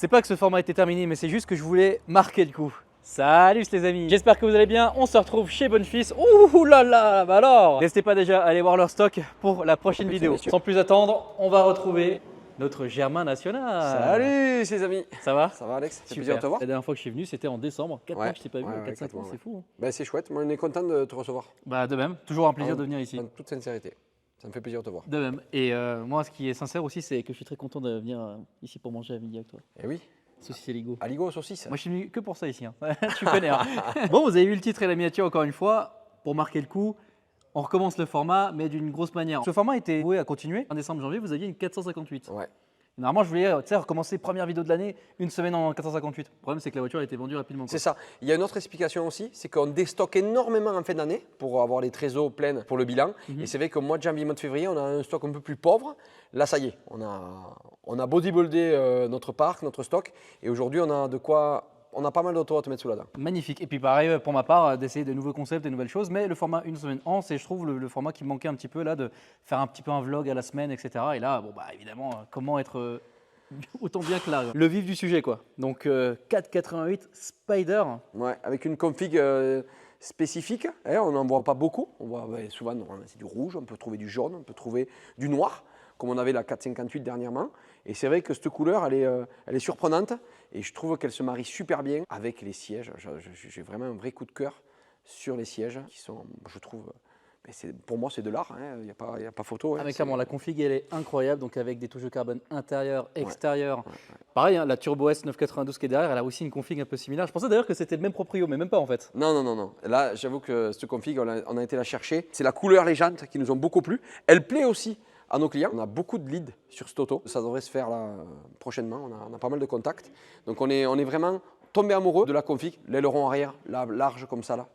C'est pas que ce format était terminé, mais c'est juste que je voulais marquer le coup. Salut les amis, j'espère que vous allez bien. On se retrouve chez Bonfils. Ouh là là, bah alors n'hésitez pas déjà à aller voir leur stock pour la prochaine vidéo. Sans plus attendre, on va retrouver notre Germain national. Salut les amis. Ça va? Ça va Alex? C'est Super. plaisir de te voir. La dernière fois que je suis venu, c'était en décembre. 4 mois que je t'ai pas vu, 4-5 mois, ouais. c'est fou. Hein. Ben, c'est chouette, moi on est content de te recevoir. Bah de même, toujours un plaisir de venir ici. En toute sincérité, ça me fait plaisir de te voir. De même. Et moi, ce qui est sincère aussi, c'est que je suis très content de venir ici pour manger à midi avec toi. Eh oui. Saucisse Aligo. Aligo saucisse. Moi, je suis venu que pour ça ici. Hein. Tu connais. Hein. Bon, vous avez vu le titre et la miniature encore une fois. Pour marquer le coup, on recommence le format, mais d'une grosse manière. Ce format était voué à continuer. En décembre-janvier, vous aviez une 458. Ouais. Normalement, je voulais recommencer première vidéo de l'année, une semaine en 458. Le problème, c'est que la voiture a été vendue rapidement. C'est ça. Il y a une autre explication aussi, c'est qu'on déstocke énormément en fin d'année pour avoir les trésors pleins pour le bilan. Et c'est vrai qu'au mois de janvier, mois de février, on a un stock un peu plus pauvre. Là, ça y est, on a bodybuildé notre parc, notre stock. Et aujourd'hui, on a de quoi. On a pas mal d'autos à te mettre sous la dent. Magnifique. Et puis pareil pour ma part, d'essayer de nouveaux concepts, de nouvelles choses. Mais le format une semaine en, c'est je trouve le format qui me manquait un petit peu là, de faire un petit peu un vlog à la semaine, etc. Et là, bon bah évidemment, comment être autant bien que là. Le vif du sujet quoi. Donc 488 Spider. Ouais, avec une config spécifique. On n'en voit pas beaucoup. On voit souvent, c'est du rouge, on peut trouver du jaune, on peut trouver du noir, comme on avait la 458 dernièrement. Et c'est vrai que cette couleur, elle est surprenante et je trouve qu'elle se marie super bien avec les sièges. J'ai vraiment un vrai coup de cœur sur les sièges qui sont, je trouve, pour moi c'est de l'art, il n'y a pas photo. Avec clairement, la config elle est incroyable, donc avec des touches de carbone intérieur, extérieur. Ouais. Pareil, hein, la Turbo S 992 qui est derrière, elle a aussi une config un peu similaire. Je pensais d'ailleurs que c'était le même proprio, mais même pas en fait. Non. Là, j'avoue que cette config, on a été la chercher. C'est la couleur, les jantes qui nous ont beaucoup plu. Elle plaît aussi à nos clients. On a beaucoup de leads sur cette auto. Ça devrait se faire là prochainement. On a pas mal de contacts. Donc on est vraiment tombé amoureux de la config. L'aileron arrière, large comme ça là.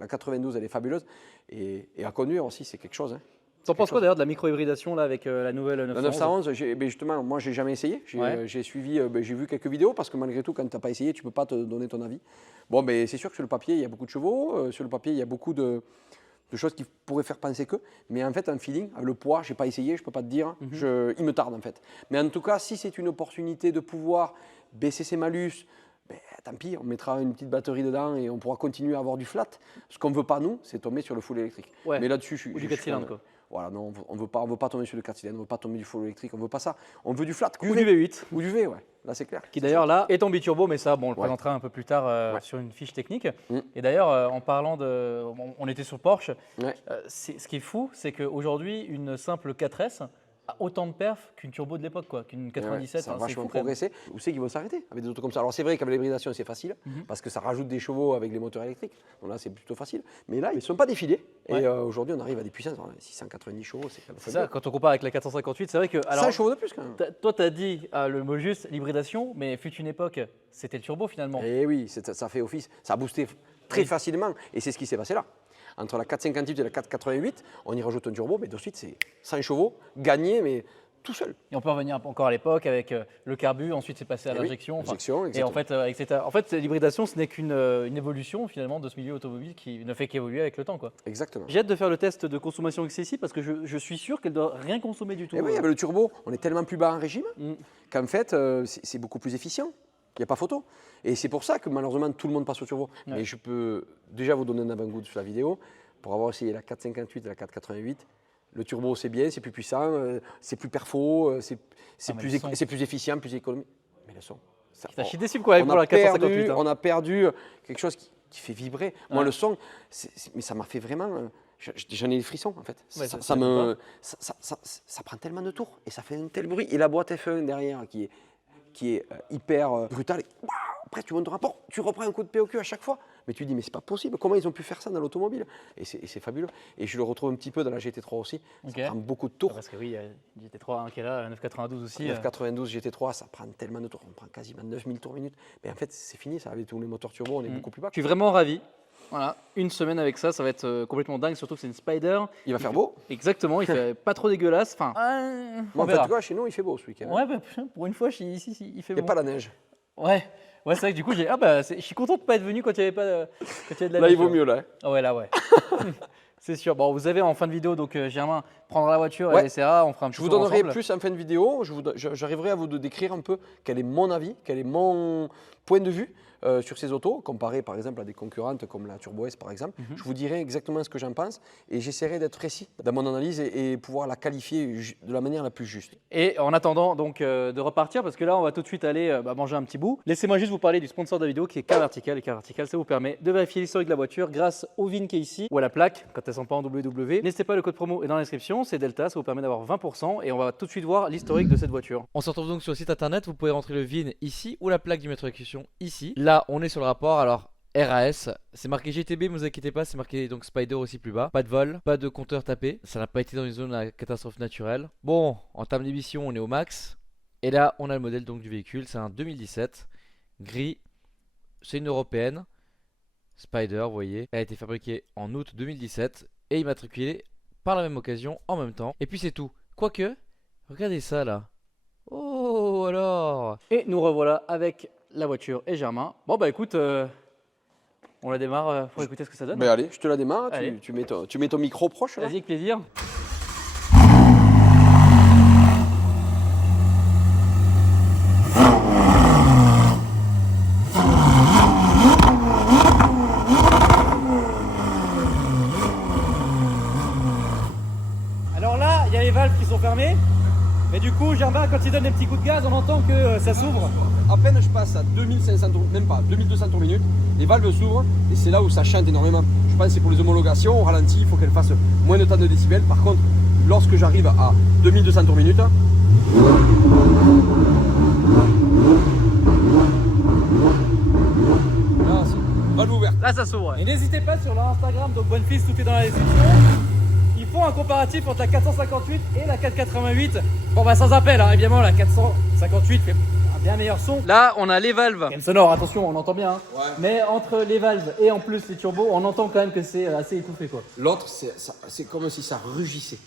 La 92, elle est fabuleuse. Et à conduire aussi, c'est quelque chose. T'en penses quoi d'ailleurs de la micro-hybridation là avec la nouvelle 911? La 911, justement, moi j'ai jamais essayé. J'ai suivi, j'ai vu quelques vidéos parce que malgré tout, quand tu n'as pas essayé, tu ne peux pas te donner ton avis. Bon, mais c'est sûr que sur le papier, il y a beaucoup de chevaux. Sur le papier, il y a beaucoup de choses qui pourraient faire penser que. Mais en fait, un feeling, le poids, je n'ai pas essayé, je ne peux pas te dire. Il me tarde en fait. Mais en tout cas, si c'est une opportunité de pouvoir baisser ses malus, tant pis, on mettra une petite batterie dedans et on pourra continuer à avoir du flat. Ce qu'on ne veut pas, nous, c'est tomber sur le full électrique. Ouais. Mais là-dessus, je Ou du 4 cylindres quoi. Voilà, non, on ne veut pas tomber sur le 4 cylindres, on ne veut pas tomber du full électrique, on ne veut pas ça. On veut du flat. Ou du V8. Ou du V, ouais. Là, c'est clair. Qui d'ailleurs là est en biturbo, mais ça, bon, on le présentera un peu plus tard sur une fiche technique. Et d'ailleurs, en parlant de. On était sur Porsche. Ce qui est fou, c'est qu'aujourd'hui, une simple 4S a autant de perf qu'une turbo de l'époque, quoi, qu'une 97. Ça a vachement progressé. Où c'est qu'ils vont s'arrêter avec des autos comme ça? Alors c'est vrai qu'avec l'hybridation c'est facile parce que ça rajoute des chevaux avec les moteurs électriques. Donc là c'est plutôt facile. Mais là ils ne sont pas défilés. Et aujourd'hui on arrive à des puissances. 690 chevaux, c'est quand même ça. Quand on compare avec la 458, c'est vrai que. Alors, 5 chevaux de plus quand même. Toi tu as dit le mot juste, l'hybridation, mais fut une époque, c'était le turbo finalement. Et oui, ça fait office. Ça a boosté très facilement. Et c'est ce qui s'est passé là. Entre la 458 et la 488, on y rajoute un turbo, mais de suite c'est 100 chevaux gagnés, mais tout seul. Et on peut revenir encore à l'époque avec le carbu, ensuite c'est passé à l'injection. Et en fait, l'hybridation, ce n'est qu'une évolution finalement de ce milieu automobile qui ne fait qu'évoluer avec le temps. Quoi. Exactement. J'ai hâte de faire le test de consommation excessive parce que je suis sûr qu'elle ne doit rien consommer du tout. Et oui, avec le turbo, on est tellement plus bas en régime qu'en fait c'est beaucoup plus efficient. Il n'y a pas photo. Et c'est pour ça que malheureusement tout le monde passe au turbo. Mais je peux déjà vous donner un avant-goût sur la vidéo. Pour avoir essayé la 458 et la 488, le turbo c'est bien, c'est plus puissant, c'est plus perfo, c'est plus efficient, plus économique. Mais le son. T'as chié déçu quoi pour la 458. On a perdu quelque chose qui fait vibrer. Moi le son, mais ça m'a fait vraiment. J'en ai des frissons en fait. Ça prend tellement de tours et ça fait un tel bruit. Et la boîte F1 derrière qui est hyper brutale. Après, tu montes ton rapport, tu reprends un coup de pied au cul à chaque fois. Mais tu te dis, mais c'est pas possible, comment ils ont pu faire ça dans l'automobile? Et c'est fabuleux. Et je le retrouve un petit peu dans la GT3 aussi. Ça prend beaucoup de tours. Parce que oui, GT3 qui est là, 992 aussi. 992 GT3, ça prend tellement de tours. On prend quasiment 9000 tours minute. Mais en fait, c'est fini, ça avec tous les moteurs turbo, on est beaucoup plus bas. Je suis vraiment ravi. Voilà, une semaine avec ça, ça va être complètement dingue, surtout que c'est une Spider. Il va faire beau. Exactement, il fait pas trop dégueulasse. Enfin, en fait, quoi, chez nous, il fait beau ce week-end. Ouais, pour une fois, ici, il fait beau. Il n'y a pas la neige. Ouais, c'est vrai que du coup, je suis content de ne pas être venu quand il n'y avait pas de la neige. Là, il vaut mieux, là. Ouais, là, ouais. C'est sûr. Bon, vous avez en fin de vidéo, donc Germain prendra la voiture, Ouais. elle essaiera, on fera un petit Je vous tour donnerai ensemble. plus en fin de vidéo. J'arriverai à vous décrire un peu quel est mon avis, quel est mon point de vue sur ces autos, comparé par exemple à des concurrentes comme la Turbo S par exemple. Je vous dirai exactement ce que j'en pense et j'essaierai d'être précis dans mon analyse et pouvoir la qualifier de la manière la plus juste. Et en attendant donc de repartir, parce que là on va tout de suite aller manger un petit bout, laissez-moi juste vous parler du sponsor de la vidéo qui est Car Vertical. Et Car Vertical, ça vous permet de vérifier l'historique de la voiture grâce au VIN qui est ici ou à la plaque quand elles sont pas en WW. N'hésitez pas, le code promo est dans la description, c'est Delta, ça vous permet d'avoir 20% et on va tout de suite voir l'historique de cette voiture. On se retrouve donc sur le site internet, vous pouvez rentrer le VIN ici ou la plaque d'immatriculation ici. Là on est sur le rapport, alors RAS, c'est marqué GTB, ne vous inquiétez pas, c'est marqué donc Spider aussi plus bas. Pas de vol, pas de compteur tapé, ça n'a pas été dans une zone à catastrophe naturelle. Bon, en termes d'émissions on est au max. Et là on a le modèle donc du véhicule, c'est un 2017, gris, c'est une européenne. Spider, vous voyez, elle a été fabriquée en août 2017 et immatriculée par la même occasion en même temps. Et puis c'est tout. Quoique, regardez ça là. Oh alors. Et nous revoilà avec la voiture et Germain. Bon bah écoute, on la démarre pour écouter ce que ça donne. Ben allez, je te la démarre. Allez. Tu mets ton micro proche là. Vas-y, avec plaisir. Alors là, il y a les valves qui sont fermées. Mais du coup, Germain, quand il donne des petits coups de gaz, on entend que ça s'ouvre. À peine je passe à 2500 tours, même pas, 2200 tours minute, les valves s'ouvrent et c'est là où ça chante énormément. Je pense que c'est pour les homologations, au ralenti, il faut qu'elle fasse moins de temps de décibels. Par contre, lorsque j'arrive à 2200 tours minute, là, c'est valve ouverte. Là, ça s'ouvre. Et n'hésitez pas sur leur Instagram, donc Bonefils, tout est dans la description. Ils font un comparatif entre la 458 et la 488. Bon, bah, sans appel, hein, évidemment, la 458 fait un bien meilleur son. Là, on a les valves. Même sonore, attention, on entend bien. Hein. Ouais. Mais entre les valves et en plus les turbos, on entend quand même que c'est assez étouffé, quoi. L'autre, c'est comme si ça rugissait.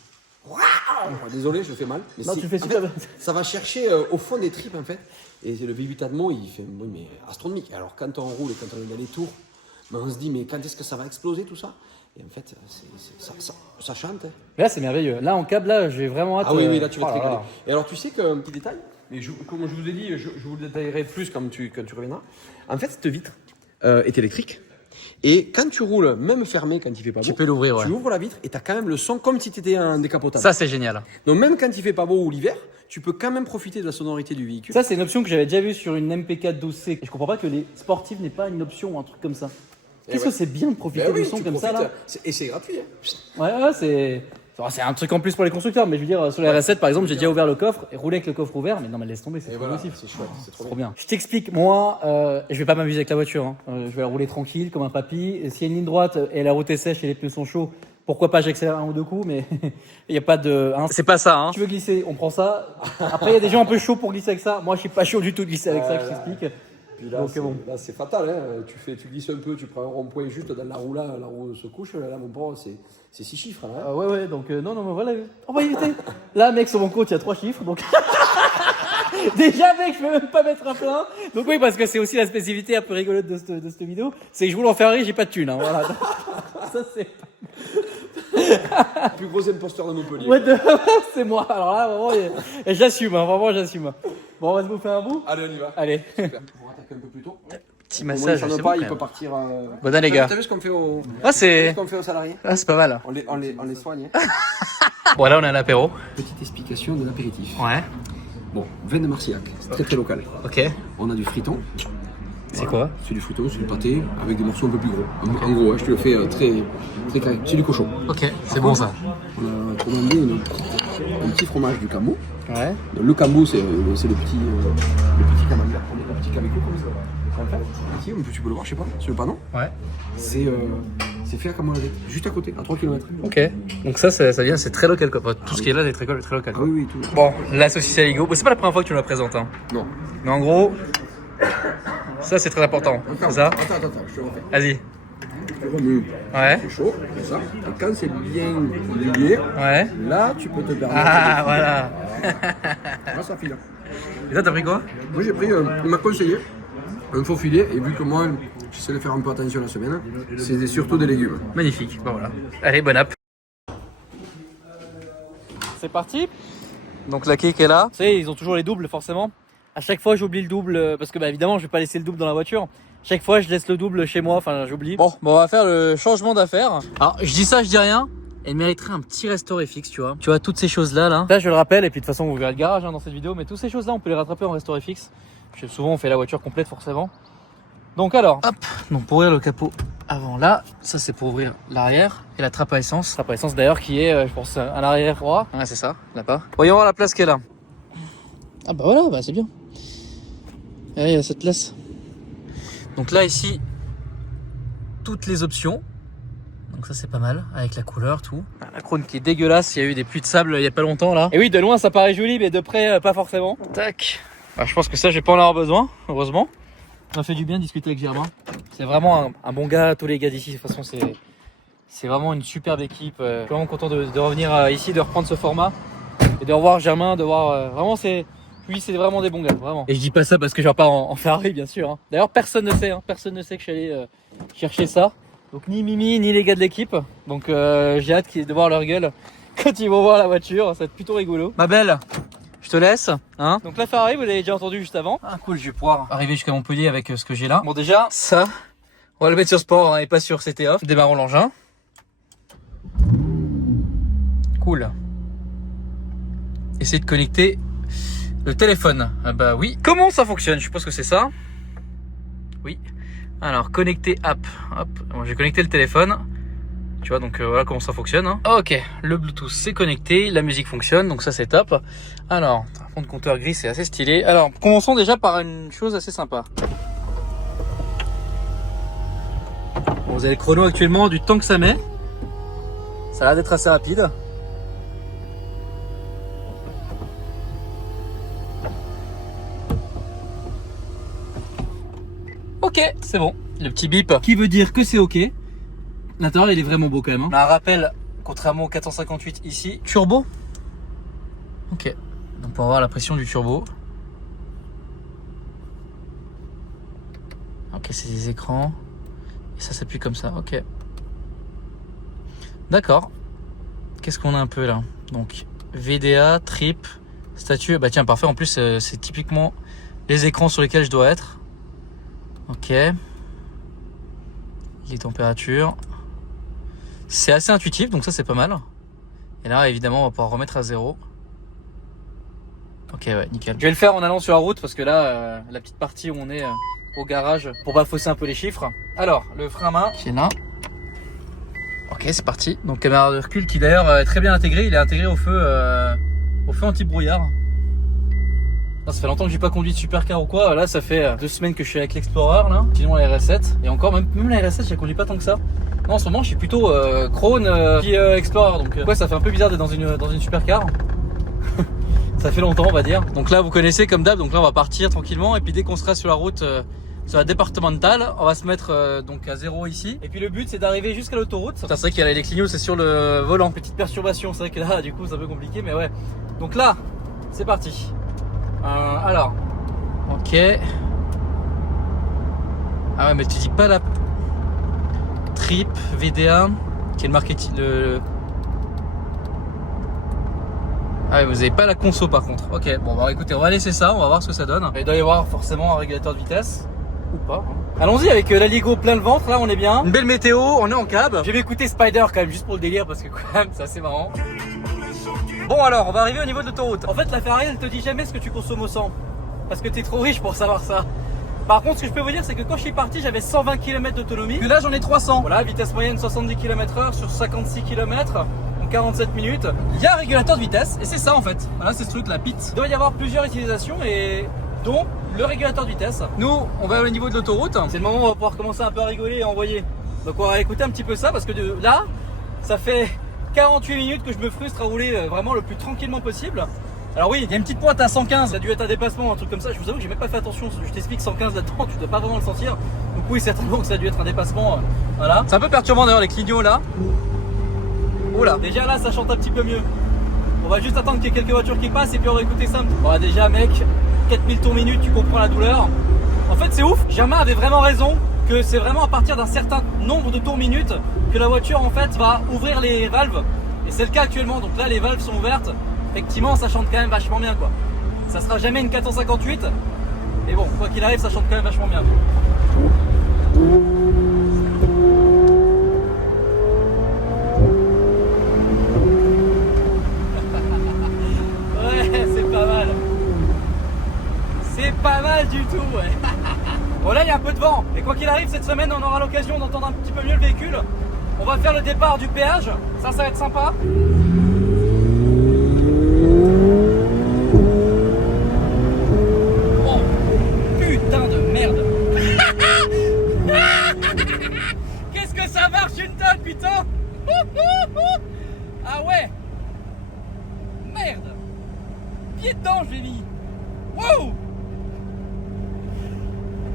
Désolé, je fais mal. Mais Non, tu fais en super fait, bien. ça va chercher au fond des tripes en fait. Et le V8 Atmo, il fait oui, mais astronomique. Alors quand on roule et quand on est dans les tours, ben, on se dit mais quand est-ce que ça va exploser tout ça? Et en fait, ça chante. Hein. Mais là, c'est merveilleux. Là, en câble, là, j'ai vraiment hâte. Ah oui, là tu vas oh te là régaler. là. Et alors tu sais qu'un petit détail, mais comme je vous ai dit, je vous le détaillerai plus quand tu reviendras. En fait, cette vitre est électrique. Et quand tu roules, même fermé quand il fait pas beau, Tu peux l'ouvrir, ouais. tu ouvres la vitre et tu as quand même le son comme si tu étais en décapotable. Ça, c'est génial. Donc même quand il fait pas beau ou l'hiver, tu peux quand même profiter de la sonorité du véhicule. Ça, c'est une option que j'avais déjà vue sur une MP4 12C. Je comprends pas que les sportifs n'aient pas une option ou un truc comme ça. Qu'est-ce que c'est bien de profiter Ben oui, du son tu comme ça, profites, là. et c'est gratuit. Hein. Ouais, c'est. Enfin, c'est un truc en plus pour les constructeurs, mais je veux dire, sur la RS7 par exemple, j'ai déjà ouvert le coffre et roulé avec le coffre ouvert, mais non, mais laisse tomber, c'est Et trop voilà, possible. c'est chouette, c'est trop Trop bien. bien. Je t'explique, moi, je vais pas m'amuser avec la voiture. Hein. Je vais la rouler tranquille, comme un papy. Et s'il y a une ligne droite et la route est sèche et les pneus sont chauds, pourquoi pas j'accélère un ou deux coups, mais il n'y a pas de. Hein. C'est pas ça. Hein. Tu veux glisser, on prend ça. Après, il y a des gens un peu chauds pour glisser avec ça. Moi, je suis pas chaud du tout de glisser avec ça, je t'explique. Puis là, Donc, bon. là, c'est fatal. Hein. Tu glisses un peu, tu prends un rond-point juste dans la roue là, la roue se couche. Là, mon pauvre, c'est 6 chiffres. Là, hein. Ouais, donc non, mais voilà. On va éviter. Là, mec, sur mon compte, il y a 3 chiffres. Donc. Déjà, mec, je peux même pas mettre un plein. Donc, oui, parce que c'est aussi la spécificité un peu rigolote de cette vidéo. C'est que je roule en Ferrari, j'ai pas de thune. Hein, voilà. Ça, c'est. Le plus gros imposteur de Montpellier. Ouais, c'est moi. Alors là, vraiment, et j'assume. Hein, vraiment, j'assume. Bon, on va se bouffer un bout. Allez, on y va. Allez. Super. On va attaquer un peu plus tôt. Petit Au moins, massage. il s'en c'est pas, bon, il quand peut même. partir. Bon, les gars. T'as vu ce qu'on fait aux, Ah, c'est. ce qu'on fait aux salariés? Ah, c'est pas mal. On les soigne. Hein. Bon, là, on est à l'apéro. Petite explication de l'apéritif. Ouais. Bon, vin de Marcillac, c'est très très local. Ok. On a du friton. C'est quoi? C'est du friton, c'est du pâté avec des morceaux un peu plus gros. En gros, hein, je te le fais très carré. C'est du cochon. Ok, c'est bon ça. On a commandé un petit fromage du Cambo. Ouais. Le Cambo, c'est le petit camembert. On est le petit caméco comme ça. Ici, tu peux le voir, je sais pas, sur le panneau. Ouais. C'est fait à Camon-la-Vette, juste à côté, à 3 km. Ok. Donc ça vient, c'est très local quoi. Enfin, tout ce qui est là, c'est très local. Ah oui, tout. Bon, la saucisse à Ligo. Bon, c'est pas la première fois que tu nous la présentes. Hein. Non. Mais en gros, ça c'est très important. C'est ça? Attends, je te le refais. Vas-y. Je te remue. Ouais. C'est chaud, comme ça. Et quand c'est bien lié, Ouais. là, tu peux te permettre. Ah, voilà. Là, ça file. Et toi, t'as pris quoi? Moi, j'ai pris, il m'a conseillé un faux filet, et vu que moi, j'essaie de faire un peu attention la semaine, c'est surtout des légumes. Magnifique. Bon, voilà. Allez, bonne app. c'est parti. Donc la kick est là. Vous savez, ils ont toujours les doubles forcément. À chaque fois j'oublie le double parce que bah, évidemment je vais pas laisser le double dans la voiture. Chaque fois je laisse le double chez moi, enfin j'oublie. Bon, on va faire le changement d'affaires. Alors je dis ça, je dis rien. Elle mériterait un petit restauré fixe, tu vois. Tu vois toutes ces choses là. Là je le rappelle, et puis de toute façon vous verrez le garage dans cette vidéo, mais toutes ces choses là on peut les rattraper en restauré fixe. Parce que souvent on fait la voiture complète forcément. Donc alors, hop, donc pour ouvrir le capot avant là, ça c'est pour ouvrir l'arrière et la trappe à essence. Trappe à essence d'ailleurs qui est, je pense, à l'arrière droit. Ouais, c'est ça, là-bas. Voyons voir la place qu'elle a. Ah bah voilà, bah c'est bien. Et il y a cette place. Donc là ici, toutes les options. Donc ça c'est pas mal, avec la couleur, tout. La Krone qui est dégueulasse, il y a eu des pluies de sable il y a pas longtemps là. Et oui, de loin ça paraît joli, mais de près pas forcément. Tac. Bah, je pense que ça je vais pas en avoir besoin, heureusement. Ça m'a fait du bien de discuter avec Germain. C'est vraiment un bon gars, tous les gars d'ici. De toute façon, c'est vraiment une superbe équipe. Je suis vraiment content de revenir ici, de reprendre ce format et de revoir Germain, de voir vraiment c'est vraiment des bons gars, vraiment. Et je dis pas ça parce que je repars en Ferrari, bien sûr. Hein. D'ailleurs, personne ne sait, personne ne sait que je suis allé chercher ça. Donc ni Mimi ni les gars de l'équipe. Donc j'ai hâte de voir leur gueule quand ils vont voir la voiture. Ça va être plutôt rigolo. Ma belle. Je te laisse, hein. Donc la Ferrari, vous l'avez déjà entendu juste avant. Ah cool, je vais pouvoir arriver jusqu'à Montpellier avec ce que j'ai là. Bon déjà, ça, on va le mettre sur sport, et pas sur CT off. Démarrons l'engin. Cool. Essayez de connecter le téléphone. Ah bah oui. Comment ça fonctionne? Je suppose que c'est ça. Oui. Alors, connecter app. Hop, bon, j'ai connecté le téléphone. Tu vois, donc voilà comment ça fonctionne. Hein. Ok, le Bluetooth c'est connecté, la musique fonctionne, donc ça c'est top. Alors, un fond de compteur gris, c'est assez stylé. Alors, commençons déjà par une chose assez sympa. Bon, vous avez le chrono actuellement du temps que ça met. Ça a l'air d'être assez rapide. Ok, c'est bon. Le petit bip qui veut dire que c'est ok. L'intérieur il est vraiment beau quand même. On a un rappel, contrairement au 458 ici, turbo. Ok, donc pour avoir la pression du turbo. Ok, c'est des écrans. Et ça s'appuie comme ça, ok. D'accord. Qu'est-ce qu'on a un peu là? Donc VDA, trip, statut. Bah tiens, parfait. En plus, c'est typiquement les écrans sur lesquels je dois être. Ok. Les températures. C'est assez intuitif, donc ça c'est pas mal. Et là, évidemment, on va pouvoir remettre à 0. Ok, ouais, nickel. Je vais le faire en allant sur la route parce que là, la petite partie où on est au garage, pour pas fausser un peu les chiffres. Alors, le frein à main qui est là. Ok, c'est parti. Donc caméra de recul qui d'ailleurs est très bien intégré. Il est intégré au feu anti-brouillard. Ça fait longtemps que j'ai pas conduit de supercar ou quoi. Là, ça fait 2 semaines que je suis avec l'Explorer là. Sinon la RS7. Et encore, même la RS7, je la conduis pas tant que ça. Non, en ce moment, je suis plutôt Krone puis Explorer. Donc ouais, ça fait un peu bizarre d'être dans une supercar. Ça fait longtemps, on va dire. Donc là, vous connaissez comme d'hab. Donc là, on va partir tranquillement. Et puis dès qu'on sera sur la route, sur la départementale, on va se mettre donc à 0 ici. Et puis le but, c'est d'arriver jusqu'à l'autoroute. C'est vrai qu'il y a les clignots, c'est sur le volant. Petite perturbation. C'est vrai que là, du coup, c'est un peu compliqué, mais ouais. Donc là, c'est parti. Alors, ok. Ah ouais, mais tu dis pas la trip VDA qui est le marketing. Ah ouais, vous avez pas la conso par contre. Ok, bon bah écoutez, on va laisser ça, on va voir ce que ça donne. Il doit y avoir forcément un régulateur de vitesse ou pas. Hein. Allons-y avec l'Aligo plein le ventre, là on est bien. Une belle météo, on est en cab. Je vais écouter Spider quand même juste pour le délire parce que quand même c'est assez marrant. Bon alors, on va arriver au niveau de l'autoroute. En fait, la Ferrari elle te dit jamais ce que tu consommes au 100 parce que t'es trop riche pour savoir ça. Par contre, ce que je peux vous dire, c'est que quand je suis parti, j'avais 120 km d'autonomie. Que là, j'en ai 300. Voilà, vitesse moyenne 70 km/h sur 56 km, en 47 minutes. Il y a un régulateur de vitesse, et c'est ça en fait. Voilà, c'est ce truc, la PIT. Il doit y avoir plusieurs utilisations, et dont le régulateur de vitesse. Nous, on va au niveau de l'autoroute. C'est le moment où on va pouvoir commencer un peu à rigoler et à envoyer. Donc, on va écouter un petit peu ça, parce que là, ça fait 48 minutes que je me frustre à rouler vraiment le plus tranquillement possible. Alors oui, il y a une petite pointe à 115, ça a dû être un dépassement, un truc comme ça. Je vous avoue que j'ai même pas fait attention, je t'explique 115 là-dedans, tu dois pas vraiment le sentir. Donc oui, certainement que ça a dû être un dépassement, voilà. C'est un peu perturbant d'ailleurs les clignots là. Oula, déjà là ça chante un petit peu mieux. On va juste attendre qu'il y ait quelques voitures qui passent et puis on va écouter ça. Bon déjà mec, 4000 tours minute, tu comprends la douleur. En fait c'est ouf, Germain avait vraiment raison, que c'est vraiment à partir d'un certain nombre de tours minute que la voiture en fait va ouvrir les valves. Et c'est le cas actuellement, donc là les valves sont ouvertes. effectivement ça chante quand même vachement bien quoi. Ça sera jamais une 458, mais bon, quoi qu'il arrive, ça chante quand même vachement bien. Ouais, c'est pas mal. C'est pas mal du tout, ouais. Bon là il y a un peu de vent, mais quoi qu'il arrive cette semaine on aura l'occasion d'entendre un petit peu mieux le véhicule. On va faire le départ du péage, ça va être sympa. Oh putain de merde. Qu'est-ce que ça marche une tonne putain. Ah ouais. Merde. Pied dedans je l'ai mis. Wow.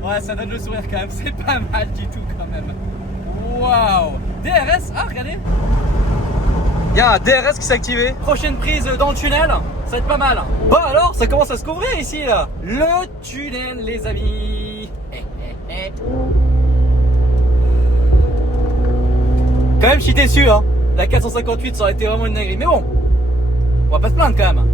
Ouais, ça donne le sourire quand même, c'est pas mal du tout quand même. Waouh. DRS, ah regardez. Il y a un DRS qui s'est activé. Prochaine prise dans le tunnel, ça va être pas mal. Bah alors, ça commence à se couvrir ici là. Le tunnel les amis. Quand même je suis déçu hein. La 458 ça aurait été vraiment une dinguerie. Mais bon, on va pas se plaindre quand même.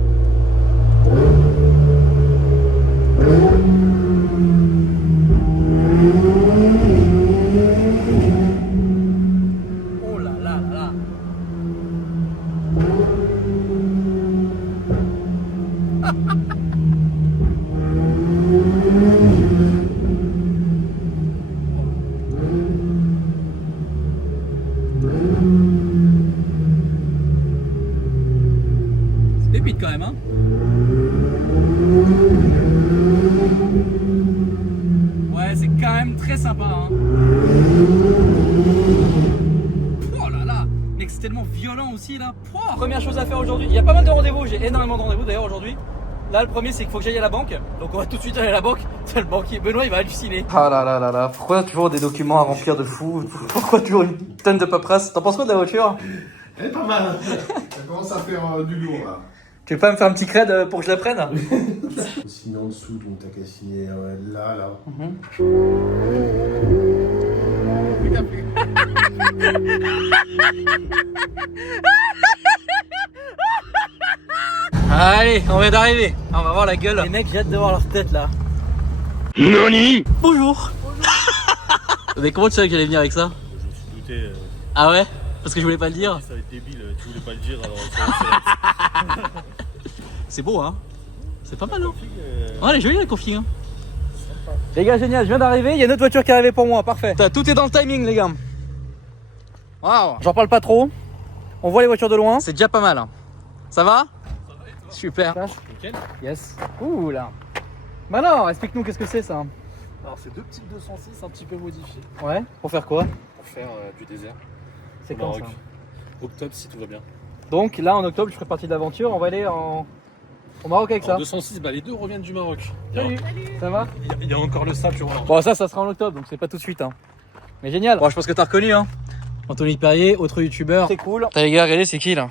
Oh là là là là. C'est pépite quand même hein. Ouais, c'est quand même très sympa hein. Oh là là, mec, c'est tellement violent aussi là. Pouah. Première chose à faire aujourd'hui, il y a pas mal de rendez-vous, j'ai énormément de rendez-vous d'ailleurs aujourd'hui. Là, le premier, c'est qu'il faut que j'aille à la banque. Donc, on va tout de suite aller à la banque. C'est le banquier. Benoît, il va halluciner. Ah là là là là. Pourquoi toujours des documents à remplir de fou? Pourquoi toujours une tonne de paperasse? T'en penses quoi de la voiture? Elle est pas mal. Ça commence à faire du lourd là. Tu veux pas me faire un petit cred pour que je la prenne? Sinon en dessous, donc t'as qu'à signer là, là. Allez, on vient d'arriver. On va voir la gueule. Les mecs, j'ai hâte de voir leur tête là. Nani. Bonjour. Mais comment tu savais que j'allais venir avec ça? Je me suis douté. Ah ouais? Parce que je voulais pas le dire. Ça va être débile, tu voulais pas le dire alors. C'est beau hein. C'est pas mal hein. Ouais, elle est jolie la config hein. Les gars, génial, je viens d'arriver, il y a une autre voiture qui est arrivée pour moi, parfait. Tout est dans le timing les gars. Waouh. J'en parle pas trop. On voit les voitures de loin. C'est déjà pas mal hein. Ça va? Super. Nickel. Yes. Ouh là. Bah non, explique-nous qu'est-ce que c'est ça. Alors c'est deux petites 206 un petit peu modifiées Ouais. Pour faire quoi? pour faire du désert C'est au quand Maroc. ça? Octobre si tout va bien. Donc là en octobre je ferai partie de l'aventure, on va aller au Maroc avec ça. Alors, 206, bah les deux reviennent du Maroc. Salut. Ça va? Il y a encore le sable, tu vois. Bon ça sera en octobre donc c'est pas tout de suite hein. Mais génial. Bon je pense que t'as reconnu hein. Anthony Perrier, autre youtubeur. C'est cool. T'as les gars, regardez c'est qui là?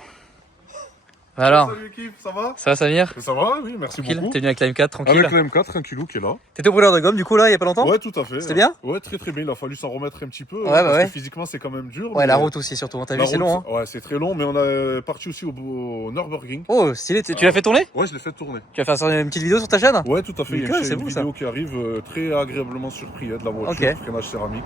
Alors. Salut l'équipe, ça va? Ça va Samir? Ça va, oui, merci Tranquille. beaucoup. T'es venu avec la M4 tranquille? Avec la M4, tranquillou qui est là. T'étais au brûleur de gomme du coup là il y a pas longtemps? Ouais, tout à fait. C'était bien? Ouais, très très bien. Il a fallu s'en remettre un petit peu. Ouais, parce bah ouais. que physiquement, c'est quand même dur. Ouais mais la route aussi surtout, t'as vu la c'est route, long hein. Ouais, c'est très long, mais on a parti aussi au Nürburgring. Oh stylé, tu l'as fait tourner? Ouais, je l'ai fait tourner. Tu vas faire une petite vidéo sur ta chaîne? Ouais, tout à fait. Il y a Nickel, une, c'est une beau, ça. vidéo qui arrive très agréablement surpris de la voiture, Ok. freinage céramique.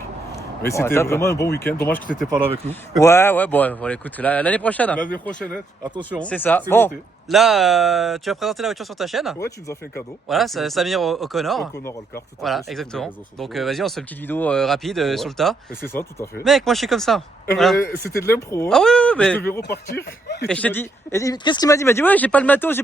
Mais Ouais, c'était top. vraiment un bon week-end. Dommage que t'étais pas là avec nous. Ouais, bon voilà, écoute, l'année prochaine. L'année prochaine, attention. C'est ça. Bon, noté. là, tu vas présenter la voiture sur ta chaîne. Ouais, tu nous as fait un cadeau. Voilà, Merci beaucoup. Samir O'Connor. O'Connor Allcar, tout à Voilà, fait, sur tous les exactement. réseaux sociaux. Donc vas-y, on se fait une petite vidéo rapide Ouais. sur le tas. Et c'est ça, tout à fait. Mec, moi je suis comme ça. Eh voilà. ben, c'était de l'impro. Ah Hein. ouais, Je mais. te vais repartir. Et je t'ai dit. Qu'est-ce qu'il m'a dit? Il m'a dit, ouais, j'ai pas le matos.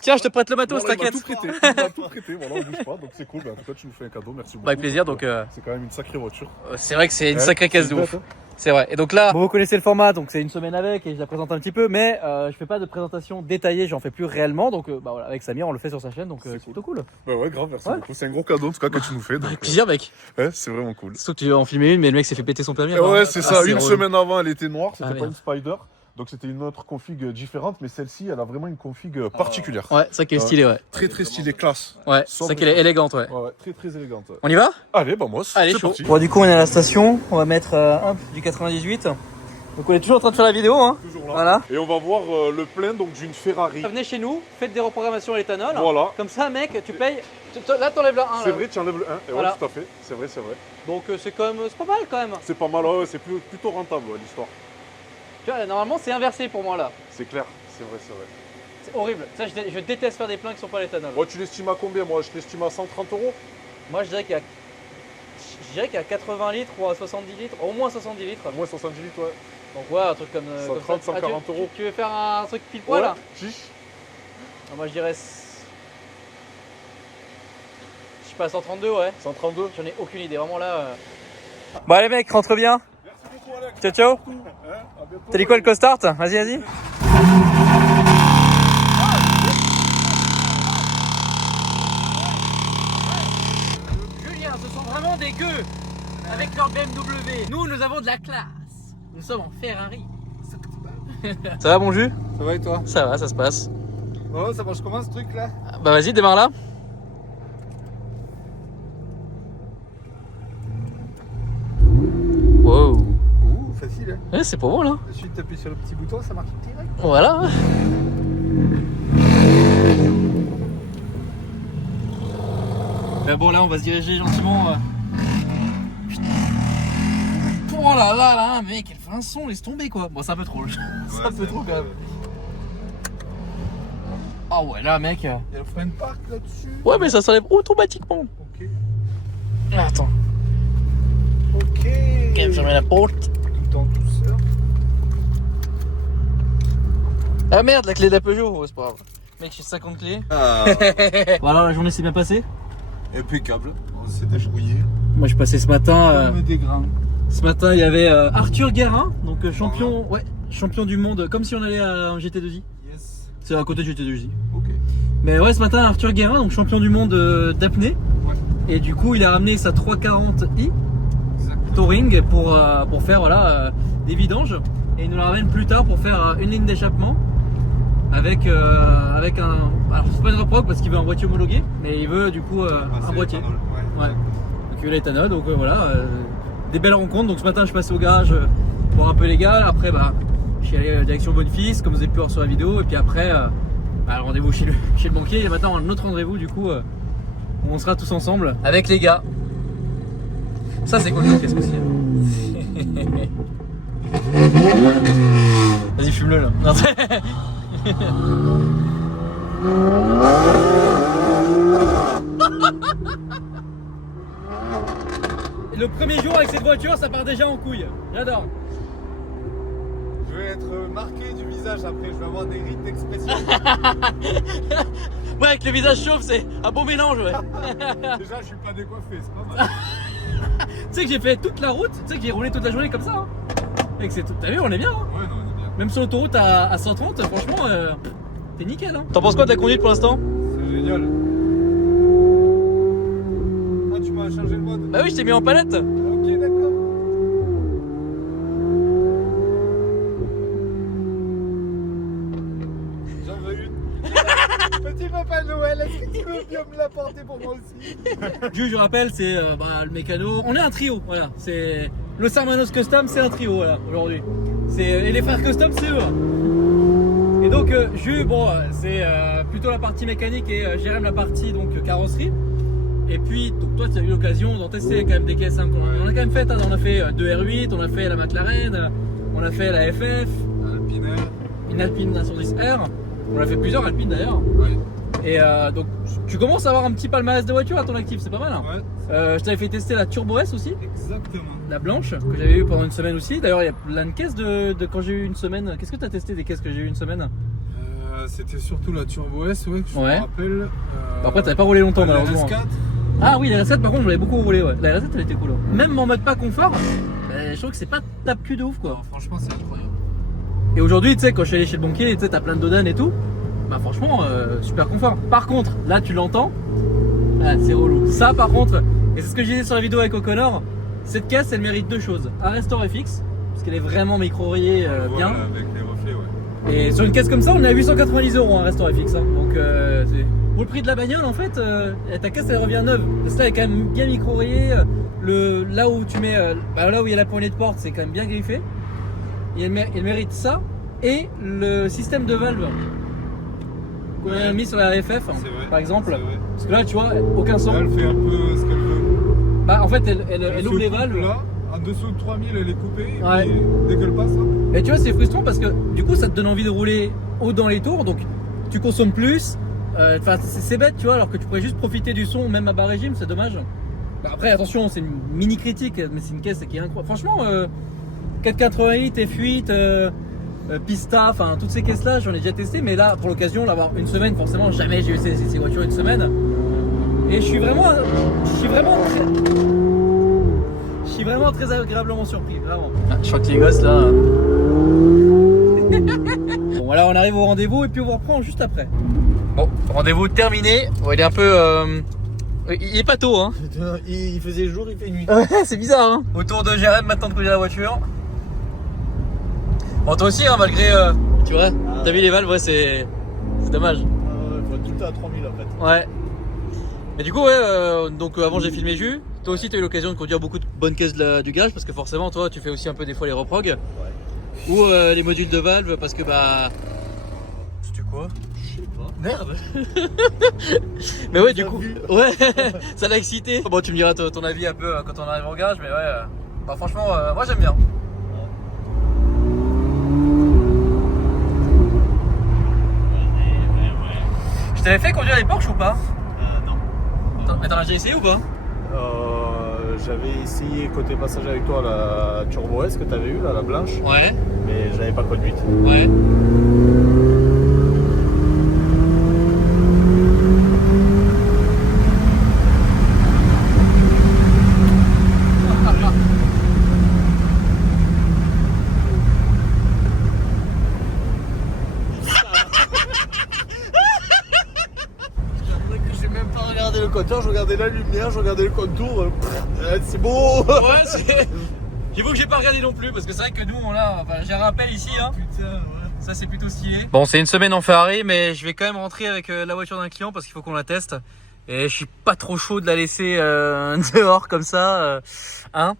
Tiens, je te prête le matos, Voilà, il m'a t'inquiète. tout prêté. Il m'a tout prêté. Voilà, on bouge pas. Donc c'est cool. Ben, en tout cas, tu nous fais un cadeau. Merci beaucoup. Bah, avec plaisir, donc. C'est quand même une sacrée voiture. C'est vrai que c'est une Ouais, sacrée caisse c'est de une ouf. bête, hein. C'est vrai. Et donc là, vous connaissez le format, donc c'est une semaine avec et je la présente un petit peu, mais je fais pas de présentation détaillée, j'en fais plus réellement. Donc bah voilà, avec Samir, on le fait sur sa chaîne, donc c'est plutôt cool. Bah ouais, grave, merci Ouais. beaucoup. C'est un gros cadeau en tout cas que tu nous fais. Donc, Avec plaisir, mec. ouais, c'est vraiment cool. Sauf que tu veux en filmer une, mais le mec s'est fait péter son permis. Et apparemment. ouais, c'est ça. Ah, Une relou. semaine avant, elle était noire. C'était Ah, pas merde. une Spider. Donc c'était une autre config différente. Mais celle-ci, elle a vraiment une config particulière. Ouais, c'est ça qui est stylé, ouais. Très très stylée, classe. Ouais, c'est ça Sobre qu'elle est élégante, ouais. Ouais, ouais, très très élégante. Ouais. On y va? Allez, bah moi, Allez, c'est chaud. parti. Bon, du coup, on est à la station. On va mettre du 98. Donc on est toujours en train de faire la vidéo, hein. Toujours là. Voilà. Et on va voir le plein donc d'une Ferrari. Venez chez nous, faites des reprogrammations à l'éthanol. Voilà. Comme ça, mec, tu payes. Là, t'enlèves la 1. C'est vrai, tu enlèves le 1. Et Voilà. ouais, tout à fait. C'est vrai, c'est vrai. Donc c'est quand même, c'est pas mal quand même. C'est pas mal, ouais, c'est plutôt rentable l'histoire. Tu vois, normalement c'est inversé pour moi là. C'est clair, c'est vrai, c'est vrai. C'est horrible. Ça, je déteste faire des pleins qui sont pas à l'éthanol. Moi, tu l'estimes à combien? Moi, je l'estime à 130 €. Moi, je dirais qu'il y a 80 litres ou à 70 litres, au moins 70 litres. Moins 70 litres, ouais. Donc ouais, un truc comme 130, ça. 140 tu, euros. tu veux faire un truc pile poil là? Chiche. Ah, moi je dirais. Je sais pas, 132, ouais. 132. J'en ai aucune idée, vraiment là. Bon, allez, mec, rentre bien. Merci beaucoup, Alex. Ciao, ciao. À bientôt. T'as dit quoi le co-start? Vas-y, vas-y. Julien, ce sont vraiment des gueux avec leur BMW. Nous avons de la classe. Nous sommes en Ferrari. Ça va, mon jus? Ça va et toi? Ça va, ça se passe. Oh, ça marche comment ce truc là? Bah, vas-y, démarre là. Wow. Ouh, facile hein? Ouais, c'est pour bon là. Ensuite t'appuies sur le petit bouton, ça marche direct. Voilà. Ben bon, là on va se diriger gentiment. Oh là là là, mec, elle fait un son, laisse tomber quoi. Bon, c'est un peu trop. C'est un peu trop quand même. Ah ouais, là, mec. Il y a le frein de parc là-dessus. Ouais, mais ça s'enlève automatiquement. Ok. Ah, attends, Ok. quand même fermer la porte. Tout en douceur. Ah merde, la clé de la Peugeot, ouais, c'est pas grave. Mec, j'ai 50 clés. Voilà, la journée s'est bien passée. Impeccable. On s'est débrouillé. Moi, je passais ce matin. Comme des grands. Ce matin, il y avait Arthur Guérin, donc champion, ouais, champion du monde, comme si on allait à un GT2i. Yes. C'est à côté de GT2i. Ok. Mais ouais, ce matin, Arthur Guérin, donc champion du monde d'apnée. Ouais. Et du coup, il a ramené sa 340i Exactement. Touring pour faire voilà, des vidanges. Et il nous la ramène plus tard pour faire une ligne d'échappement avec un. Alors, c'est pas une reproque parce qu'il veut un boîtier homologué, mais il veut du coup un boîtier. Ouais. Ouais. Donc il veut l'éthanol, donc voilà. Des belles rencontres. Donc ce matin, je suis passé au garage voir un peu les gars. Après, bah, je suis allé direction Bonnefils, comme vous avez pu voir sur la vidéo. Et puis après, bah, rendez-vous chez le banquier. Et maintenant, un autre rendez-vous, du coup, où on sera tous ensemble avec les gars. Ça, c'est quoi le casque aussi? Vas-y, fume-le là. Non, le premier jour avec cette voiture, ça part déjà en couille. J'adore. Je vais être marqué du visage après, je vais avoir des rides d'expression. Ouais, avec le visage chauve, c'est un bon mélange, ouais. Déjà, je suis pas décoiffé, c'est pas mal. Tu sais que j'ai fait toute la route, tu sais que j'ai roulé toute la journée comme ça. Hein. Mec, c'est tout. T'as vu, on est bien. Hein. Ouais, non, on est bien. Même sur l'autoroute à 130, franchement, t'es nickel. Hein. T'en penses quoi de la conduite pour l'instant? C'est génial. Ah, tu m'as changé le mode? Bah oui, je t'ai mis en palette. Ok, d'accord. J'en veux une. Petit Papa Noël, est-ce que tu veux bien me l'apporter pour moi aussi? Je rappelle, c'est le mécano. On est un trio, voilà. C'est Los Hermanos Custom, c'est un trio, voilà, aujourd'hui. Et les frères Custom, c'est eux. Hein. Et donc, Jus, bon, c'est plutôt la partie mécanique et Jérém la partie donc carrosserie. Et puis, donc, toi, tu as eu l'occasion d'en tester quand même des caisses. Hein, on a quand même fait, hein, on a fait 2 R8, on a fait la McLaren, on a fait la FF, Alpine. une Alpine 110R. On a fait plusieurs Alpines d'ailleurs. Ouais. Et donc, tu commences à avoir un petit palmarès de voiture à ton actif, c'est pas mal. Hein. Ouais. Je t'avais fait tester la Turbo S aussi, Exactement. la blanche, que j'avais eu pendant une semaine aussi. D'ailleurs, il y a plein de caisses de quand j'ai eu une semaine. Qu'est-ce que tu as testé des caisses que j'ai eu une semaine? C'était surtout la Turbo S, ouais, que je Ouais. me rappelle. Après, t'avais pas roulé longtemps la malheureusement. RS4. Ah oui, la RS4 par contre, on l'avait beaucoup roulé. Ouais. La RS4 elle était cool. Ouais. Même en mode pas confort, je trouve que c'est pas tape-cul de ouf quoi. Non, franchement, c'est incroyable. Et aujourd'hui, tu sais, quand je suis allé chez le banquier, tu sais, t'as plein de dodanes et tout. Bah franchement, super confort. Par contre, là tu l'entends, ah, c'est relou. Ça par contre, et c'est ce que je disais sur la vidéo avec O'Connor, cette caisse elle mérite deux choses. Un restore FX, parce qu'elle est vraiment micro-rayée bien. Voilà, avec les reflets, ouais. Et sur une caisse comme ça, on est à 890 € un restore FX. Hein. Donc pour le prix de la bagnole, en fait, ta caisse elle revient neuve. Parce que là elle est quand même bien micro-rayée. Là où tu mets, là où il y a la poignée de porte, c'est quand même bien griffé. il mérite ça et le système de valve qu'on a mis sur la FF, C'est vrai, par exemple. c'est vrai. Parce que là, tu vois, aucun son. Elle fait un peu ce qu'elle veut. Bah, en fait, elle ouvre se les coupe valves. Là, en dessous de 3000, elle est coupée. Ouais. Et dès qu'elle passe, hein. Et tu vois, c'est frustrant parce que du coup, ça te donne envie de rouler haut dans les tours, donc tu consommes plus. Enfin, c'est bête, tu vois, alors que tu pourrais juste profiter du son, même à bas régime, c'est dommage. Bah, après, attention, c'est une mini critique, mais c'est une caisse qui est incroyable. Franchement, 488, F8, Pista, enfin toutes ces caisses-là, j'en ai déjà testé, mais là, pour l'occasion, l'avoir une semaine, forcément, jamais j'ai eu ces voitures une semaine. Et je suis vraiment très agréablement surpris, vraiment. Je crois que les gosses là. Bon, voilà, on arrive au rendez-vous et puis on vous reprend juste après. Bon, rendez-vous terminé. Bon, il est un peu. Il est pas tôt, hein. Il faisait jour, il fait nuit. Ouais, c'est bizarre, hein. Autour de Jérém maintenant de conduire la voiture. Bon, toi aussi, hein, malgré. Tu vois, t'as vu les valves, ouais, c'est dommage. Faut tout le temps à 3000 en fait. Ouais. Mais du coup, ouais, donc avant j'ai filmé Jus. Toi aussi, tu as eu l'occasion de conduire beaucoup de bonnes caisses du garage parce que forcément, toi, tu fais aussi un peu des fois les reprog. Ouais. Ou les modules de valve parce que bah. C'était quoi? Je sais pas. Merde. Mais ouais, du coup, ouais, ça l'a excité. Bon, tu me diras ton avis un peu quand on arrive au garage, mais ouais, bah franchement, moi j'aime bien. Je t'avais fait conduire les Porsche ou pas? Non. Mais t'en as déjà essayé ou pas? J'avais essayé côté passage avec toi la Turbo S que t'avais eu là, la blanche, Ouais. mais je l'avais pas conduite. Ouais. J'ai même pas regardé le compteur, je regardais la lumière, je regardais le contour. C'est beau. Ouais, j'avoue que j'ai pas regardé non plus parce que c'est vrai que nous on a. Enfin, j'ai un rappel ici, hein. Putain, ouais. Ça c'est plutôt stylé. Bon, c'est une semaine en Ferrari, mais je vais quand même rentrer avec la voiture d'un client parce qu'il faut qu'on la teste. Et je suis pas trop chaud de la laisser dehors comme ça. Hein.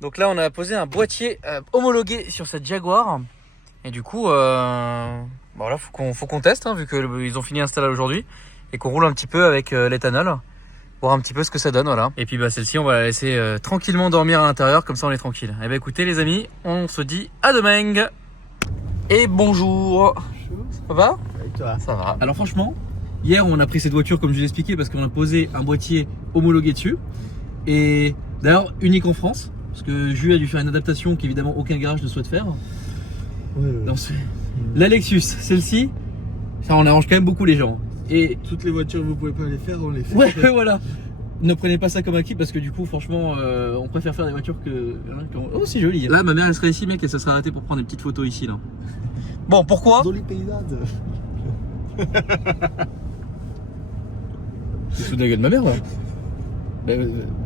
Donc là, on a posé un boîtier homologué sur cette Jaguar. Et du coup, voilà, faut qu'on teste, hein, vu qu'ils ont fini l'installage aujourd'hui. Et qu'on roule un petit peu avec l'éthanol. Voir un petit peu ce que ça donne, voilà. Et puis bah celle-ci, on va la laisser tranquillement dormir à l'intérieur, comme ça on est tranquille. Et bah écoutez les amis, on se dit à demain. Et bonjour. Ça va? Et toi? Ça va. Alors franchement, hier on a pris cette voiture comme je vous l'ai expliqué parce qu'on a posé un boîtier homologué dessus. Et d'ailleurs unique en France, parce que Jules a dû faire une adaptation qu'évidemment aucun garage ne souhaite faire. Non, la Lexus, celle-ci, ça on arrange quand même beaucoup les gens. Et Toutes les voitures, vous pouvez pas les faire, on les fait. ouais, voilà. Ne prenez pas ça comme acquis parce que du coup, franchement, on préfère faire des voitures que. Oh, c'est joli. Là, ma mère, elle serait ici, mec, et ça serait arrêté pour prendre des petites photos ici, là. Bon, pourquoi? Jolie paysade. Tu te fous de la gueule de ma mère, là?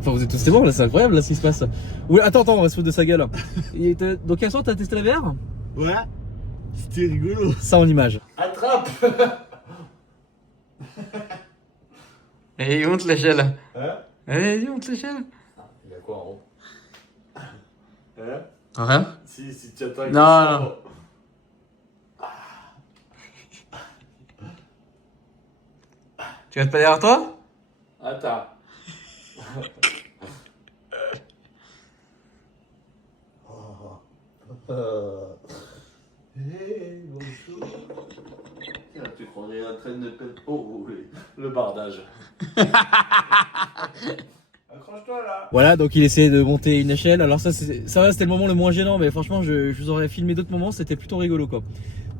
Enfin, vous êtes tous morts, là, c'est incroyable, là, ce qui se passe. Ouais, attends, on va se foutre de sa gueule. Donc, hier soir, t'as testé la VR? Ouais. C'était rigolo. Ça en image. Attrape. Et monte l'échelle. Hein? Allez, monte l'échelle. Il y a quoi en haut? Hein? Rien? Si tu attends. Non. Tu vas te pas derrière toi? Attends. Hey, bonjour. Tu croirais en train de perdre. Oh, oui. Le bardage. Accroche-toi là. Voilà, donc il essayait de monter une échelle. Alors ça va, c'était le moment le moins gênant, mais franchement, je vous aurais filmé d'autres moments, c'était plutôt rigolo quoi.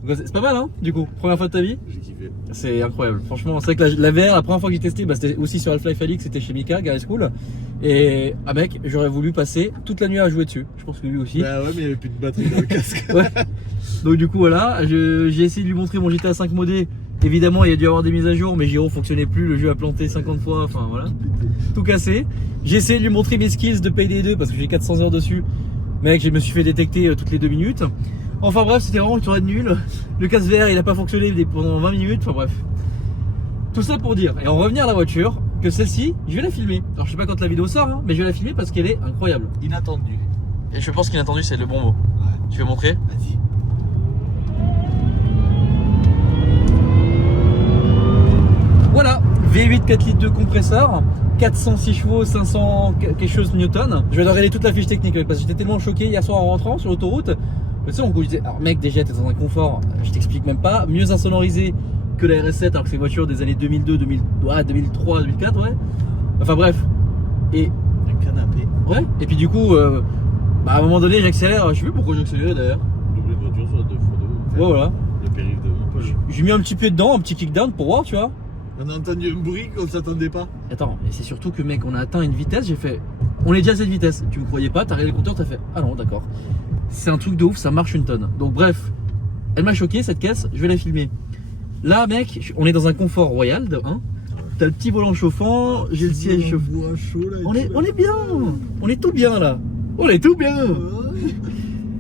Donc, c'est pas mal, hein, du coup. Première fois de ta vie? J'ai kiffé. C'est incroyable. Franchement, c'est vrai que la VR, la première fois que j'ai testé, bah, c'était aussi sur Half-Life Alyx, c'était chez Mika, Garage School. Et ah mec, j'aurais voulu passer toute la nuit à jouer dessus. Je pense que lui aussi. Bah ouais, mais il n'y avait plus de batterie dans le casque. Ouais. Donc du coup voilà, j'ai essayé de lui montrer mon GTA 5 modé. Évidemment il y a dû y avoir des mises à jour, mais Giro fonctionnait plus, le jeu a planté 50 fois, enfin voilà, tout cassé. J'ai essayé de lui montrer mes skills de Payday 2 parce que j'ai 400 heures dessus. Mec, je me suis fait détecter toutes les 2 minutes. Enfin bref, c'était vraiment le tour de nul. Le casque VR il a pas fonctionné pendant 20 minutes, enfin bref. Tout ça pour dire, et en revenir à la voiture, que celle-ci, je vais la filmer. Alors je sais pas quand la vidéo sort, hein, mais je vais la filmer parce qu'elle est incroyable. Inattendu. Et je pense qu'inattendu c'est le bon mot. Ouais. Tu veux montrer? Vas-y. Voilà, V8 4 litres de compresseur, 406 chevaux, 500 quelque chose newton. Je vais regarder toute la fiche technique parce que j'étais tellement choqué hier soir en rentrant sur l'autoroute. Tu sais, on disait, alors mec, déjà t'es dans un confort, je t'explique même pas, mieux insonorisé que la RS7 alors que c'est une voiture des années 2002, 2003, 2004, ouais. Enfin bref. Et Un canapé. ouais, et puis du coup, à un moment donné j'accélère, je sais plus pourquoi j'accélérais d'ailleurs. Double voiture sur 2x2. Ouais, voilà. Le périph' de Montpellier. J'ai mis un petit pied dedans, un petit kickdown pour voir, tu vois. On a entendu un bruit qu'on s'attendait pas. Attends, et c'est surtout que mec, on a atteint une vitesse, j'ai fait, on est déjà à cette vitesse. Tu me croyais pas, t'as regardé le compteur, t'as fait, ah non, d'accord. C'est un truc de ouf, ça marche une tonne. Donc bref, elle m'a choqué cette caisse, je vais la filmer. Là mec, on est dans un confort royal de 1. T'as le petit volant chauffant, j'ai le siège chauffant. On est bien, on est tout bien là. On est tout bien.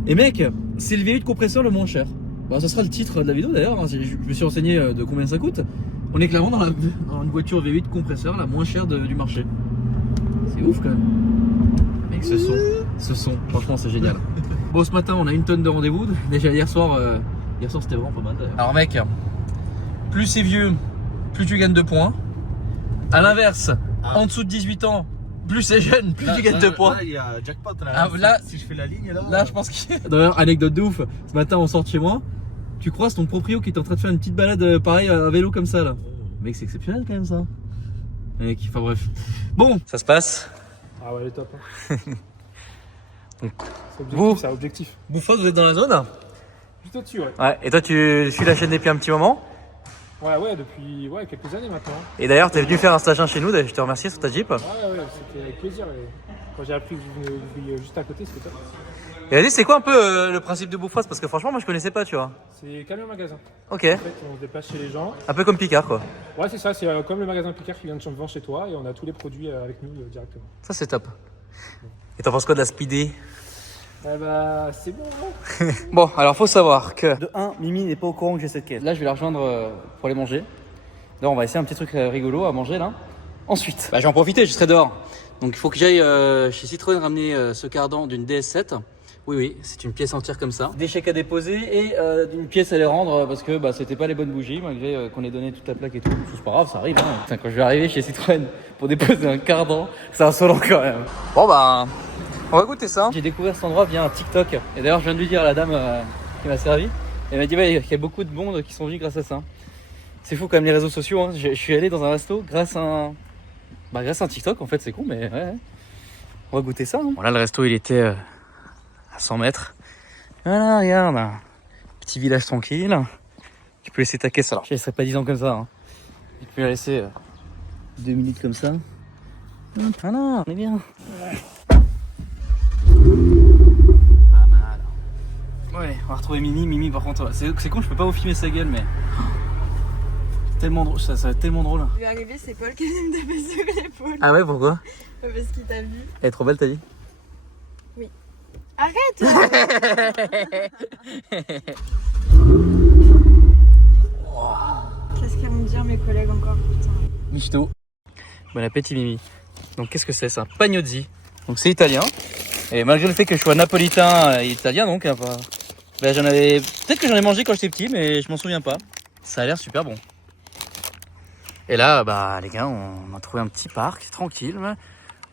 Et mec, c'est le V8 compresseur le moins cher. Bon, ça sera le titre de la vidéo d'ailleurs, hein. Je me suis renseigné de combien ça coûte. On est clairement dans une voiture V8 compresseur la moins chère du marché. C'est ouf quand même. Mec, ce son, franchement c'est génial. Bon, ce matin on a une tonne de rendez-vous. Déjà hier soir c'était vraiment pas mal d'ailleurs. Alors mec, plus c'est vieux, plus tu gagnes de points. À l'inverse, en dessous de 18 ans, plus c'est jeune, plus tu gagnes de points. Là, il y a jackpot là. Ah, là, si je fais la ligne là je pense qu'il y a... D'ailleurs, anecdote de ouf, ce matin on sort de chez moi, tu croises ton proprio qui est en train de faire une petite balade pareil à vélo comme ça là. Mec, c'est exceptionnel quand même ça. Mec, enfin bref. Bon, ça se passe. Ah ouais, elle est top. Donc, C'est vous- objectif, c'est objectif. Bouffos, vous êtes dans la zone? Juste au-dessus, ouais. Ouais, et toi tu suis la chaîne depuis un petit moment. Ouais, depuis quelques années maintenant. Et d'ailleurs, t'es venu faire un stage chez nous, je te remercie sur ta Jeep. Ouais, c'était avec plaisir. Et quand j'ai appris que vous veniez juste à côté, c'était top. Et vas-y, c'est quoi un peu le principe de Bouffos? Parce que franchement, moi je connaissais pas, tu vois. C'est camion magasin. Ok, En fait, on se déplace chez les gens. un peu comme Picard quoi. Ouais, c'est ça, c'est comme le magasin Picard qui vient de devant chez toi et on a tous les produits avec nous directement. Ça c'est top. Et t'en penses quoi de la speedée? Eh bah, c'est bon, hein. Bon, alors faut savoir que de 1, Mimi n'est pas au courant que j'ai cette caisse. Là, je vais la rejoindre pour aller manger. Là, on va essayer un petit truc rigolo à manger là. Ensuite, je vais en profiter, je serai dehors. Donc il faut que j'aille chez Citroën ramener ce cardan d'une DS7. Oui, c'est une pièce entière comme ça. Des chèques à déposer et une pièce à les rendre parce que c'était pas les bonnes bougies malgré qu'on ait donné toute la plaque et tout. C'est pas grave, ça arrive. Hein. Putain, quand je vais arriver chez Citroën pour déposer un cardan, c'est insolent quand même. Bon on va goûter ça. J'ai découvert cet endroit via un TikTok. Et d'ailleurs, je viens de lui dire à la dame qui m'a servi. Elle m'a dit qu'il y a beaucoup de monde qui sont venus grâce à ça. C'est fou quand même les réseaux sociaux. Hein. Je suis allé dans un resto grâce à un TikTok. En fait, c'est con, mais ouais. On va goûter ça. Hein. Bon, là, le resto, il était à 100 mètres. Voilà, regarde. Petit village tranquille. Tu peux laisser ta caisse. Alors, je ne laisserai pas 10 ans comme ça. Hein. Tu peux la laisser 2 minutes comme ça. Voilà, on est bien. Ouais, on va retrouver Mimi. Mimi, par contre, c'est con, je peux pas vous filmer sa gueule, mais. Tellement drôle, ça va être tellement drôle. Il est arrivé, c'est Paul qui vient me taper sur l'épaule. Ah ouais, pourquoi? Parce qu'il t'a vu. Elle est trop belle, t'as dit? Arrête. Qu'est-ce qu'ils vont me dire mes collègues encore, putain. Michto. Bon appétit, Mimi. Donc, qu'est-ce que c'est? C'est un pagnozzi. Donc, c'est italien. Et malgré le fait que je sois napolitain et italien, donc, peut-être que j'en ai mangé quand j'étais petit, mais je m'en souviens pas. Ça a l'air super bon. Et là, les gars, on a trouvé un petit parc tranquille. Mais...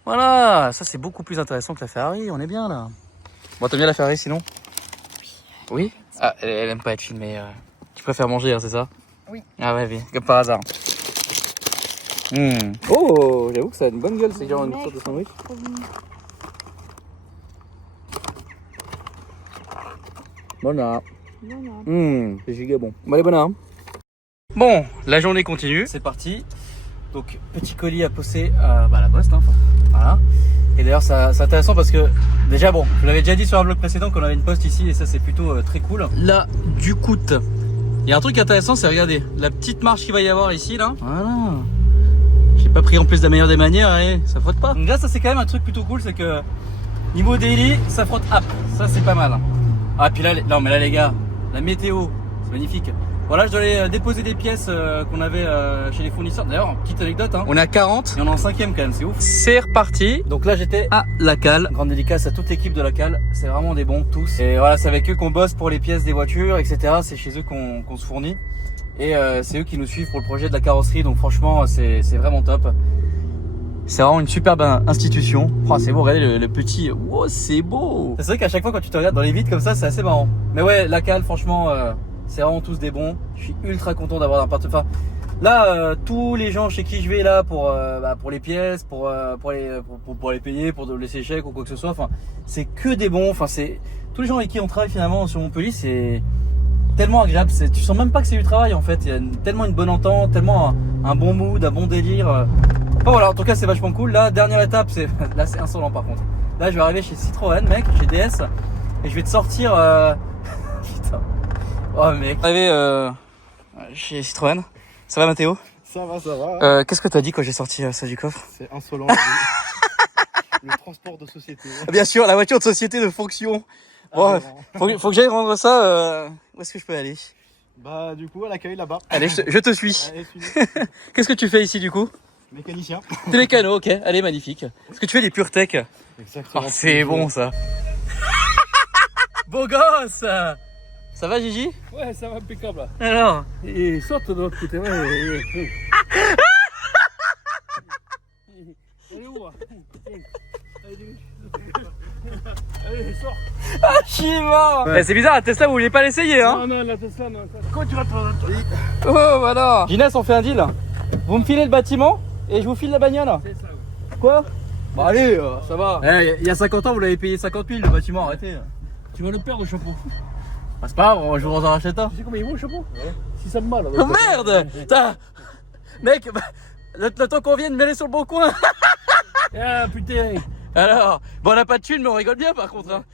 Voilà, ça c'est beaucoup plus intéressant que la Ferrari. On est bien là. Bon, t'aimes bien la Ferrari sinon? Oui. Ah, elle aime pas être filmée. Tu préfères manger, hein, c'est ça? Oui. Ah ouais, comme par hasard. Oh, j'avoue que ça a une bonne gueule, c'est genre une sorte de sandwich. Voilà. C'est giga bon. Bon, allez, bonne. Bon, la journée continue. C'est parti. Donc, petit colis à poster à la poste. Hein. Voilà. Et d'ailleurs, c'est intéressant parce que, déjà, bon, je l'avais déjà dit sur un vlog précédent qu'on avait une poste ici et ça, c'est plutôt très cool. Là, du coup, il y a un truc intéressant, c'est regardez, la petite marche qu'il va y avoir ici, là. Voilà. J'ai pas pris en plus de la meilleure des manières et ça frotte pas. Donc là, ça, c'est quand même un truc plutôt cool, c'est que niveau daily, ça frotte up. Ça, c'est pas mal. Ah, puis là, non, mais là, les gars, la météo, c'est magnifique. Voilà, je dois aller déposer des pièces qu'on avait chez les fournisseurs. D'ailleurs, petite anecdote, hein. On est à 40 et on est en 5ème quand même, c'est ouf. C'est reparti. Donc là, j'étais à la cale. Grande dédicace à toute l'équipe de la cale. C'est vraiment des bons, tous. Et voilà, c'est avec eux qu'on bosse pour les pièces des voitures, etc. C'est chez eux qu'on se fournit. Et c'est eux qui nous suivent pour le projet de la carrosserie. Donc franchement, c'est vraiment top. C'est vraiment une superbe institution. Oh, c'est beau, regardez le petit. Wow, c'est beau. C'est vrai qu'à chaque fois quand tu te regardes dans les vitres comme ça, c'est assez marrant. Mais ouais, la cale, franchement, c'est vraiment tous des bons. Je suis ultra content d'avoir un portefeuille. Là, tous les gens chez qui je vais là pour les pièces, pour les payer, pour laisser chèque ou quoi que ce soit. Enfin, c'est que des bons. Enfin, c'est tous les gens avec qui on travaille finalement sur Montpellier, c'est tellement agréable. Tu sens même pas que c'est du travail en fait. Il y a tellement une bonne entente, tellement un bon mood, un bon délire. Bon voilà, en tout cas c'est vachement cool. Là, dernière étape, là c'est insolent par contre. Là je vais arriver chez Citroën, mec, chez DS, et je vais te sortir. Putain. Oh mec. Arrivé chez Citroën. Ça va Mathéo? Ça va. Qu'est-ce que tu as dit quand j'ai sorti ça du coffre? C'est insolent. Le transport de société. Bien sûr, la voiture de société de fonction. Bon, faut que j'aille rendre ça. Où est-ce que je peux aller? Bah du coup à l'accueil là-bas. Allez, je te suis. Allez, suis. Qu'est-ce que tu fais ici du coup? Mécanicien. T'es mécano, ok, allez, magnifique. Est-ce que tu fais des pure tech? Exactement. Oh, c'est bon ça. Beau gosse. Ça va Gigi? Ouais, ça va impeccable là. Alors? Et saute de l'autre côté, ouais. Allez où? Allez, sors. Ah, Shiva ouais. C'est bizarre, la Tesla, vous vouliez pas l'essayer, hein? Non, la Tesla, non. Comment tu vas te Oh, voilà. Ginès, on fait un deal. Vous me filez le bâtiment et je vous file la bagnole. C'est ça, ouais. Quoi? Bah allez, ça va. Il y a 50 ans, vous l'avez payé 50 000 le bâtiment, arrêtez. Tu vas le perdre, le chapeau. Bah, c'est pas grave, je vous en rachète un. Tu sais combien il vaut le chapeau? Si ça me mal. Oh merde! Mec, le temps qu'on vienne me mêler sur le bon coin. Ah putain. Alors, bon, on n'a pas de thunes, mais on rigole bien par contre. Hein.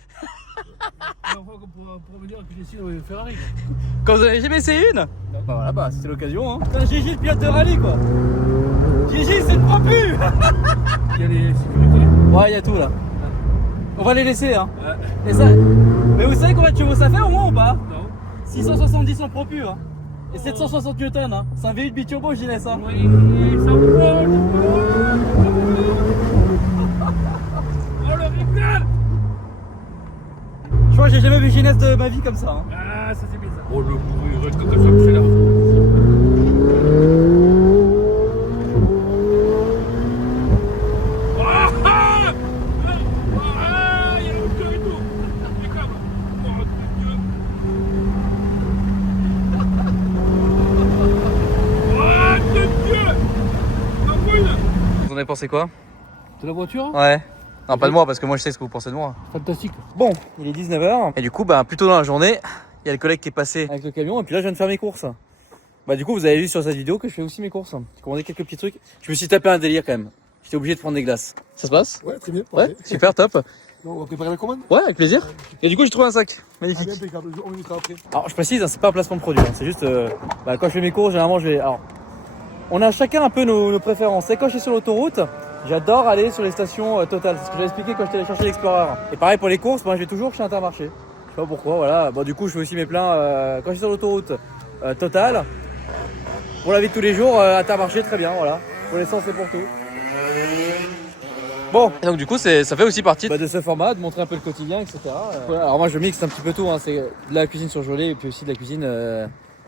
Pour venir que j'essaie de Ferrari. Quand vous avez jamais essayé une? Bah voilà, bah c'était l'occasion. Hein. C'est un Gigi, le pilote de rallye quoi. Gigi, c'est une propu. Il y a les sécurités. Ouais, il y a tout là. On va les laisser. Hein. Et ça... Mais vous savez combien de chevaux ça fait au moins ou pas? Non. 670 en propu. Hein. Et 760 newtons. Hein. C'est un V8 biturbo, Ginès. Hein. Oui, ça approche. Oh le régal. Je crois que j'ai jamais vu Ginès de ma vie comme ça. Hein. Ah, ça c'est bizarre. Oh le bruit, reste comme ça, c'est là. Vous en avez pensé quoi? De la voiture? Ouais. Non, pas de moi, parce que moi je sais ce que vous pensez de moi. Fantastique. Bon, il est 19h. Et du coup, bah, plus tôt dans la journée, il y a le collègue qui est passé avec le camion. Et puis là, je viens de faire mes courses. Bah, du coup, vous avez vu sur cette vidéo que je fais aussi mes courses. J'ai commandé quelques petits trucs. Je me suis tapé un délire quand même. J'étais obligé de prendre des glaces. Ça se passe? Ouais, très bien. Ouais, super, top. Non, on va préparer la commande. Ouais, avec plaisir. Et du coup, j'ai trouvé un sac. Magnifique. Allez, impeccable. On y sera après. Alors, je précise, hein, c'est pas un placement de produit. Hein. C'est juste, bah, quand je fais mes courses, généralement, je vais. Alors, on a chacun un peu nos préférences. Et quand je suis sur l'autoroute, j'adore aller sur les stations Total. C'est ce que j'ai expliqué quand j'étais allé chercher l'Explorer. Et pareil pour les courses, moi je vais toujours chez Intermarché. Je sais pas pourquoi, voilà. Bon, du coup, je fais aussi mes pleins quand je suis sur l'autoroute Total. Pour la vie de tous les jours, Intermarché, très bien, voilà. Pour l'essence et pour tout. Bon, et donc du coup, ça fait aussi partie de ce format, de montrer un peu le quotidien, etc. Voilà, alors moi, je mixe un petit peu tout. Hein. C'est de la cuisine surgelée et puis aussi de la cuisine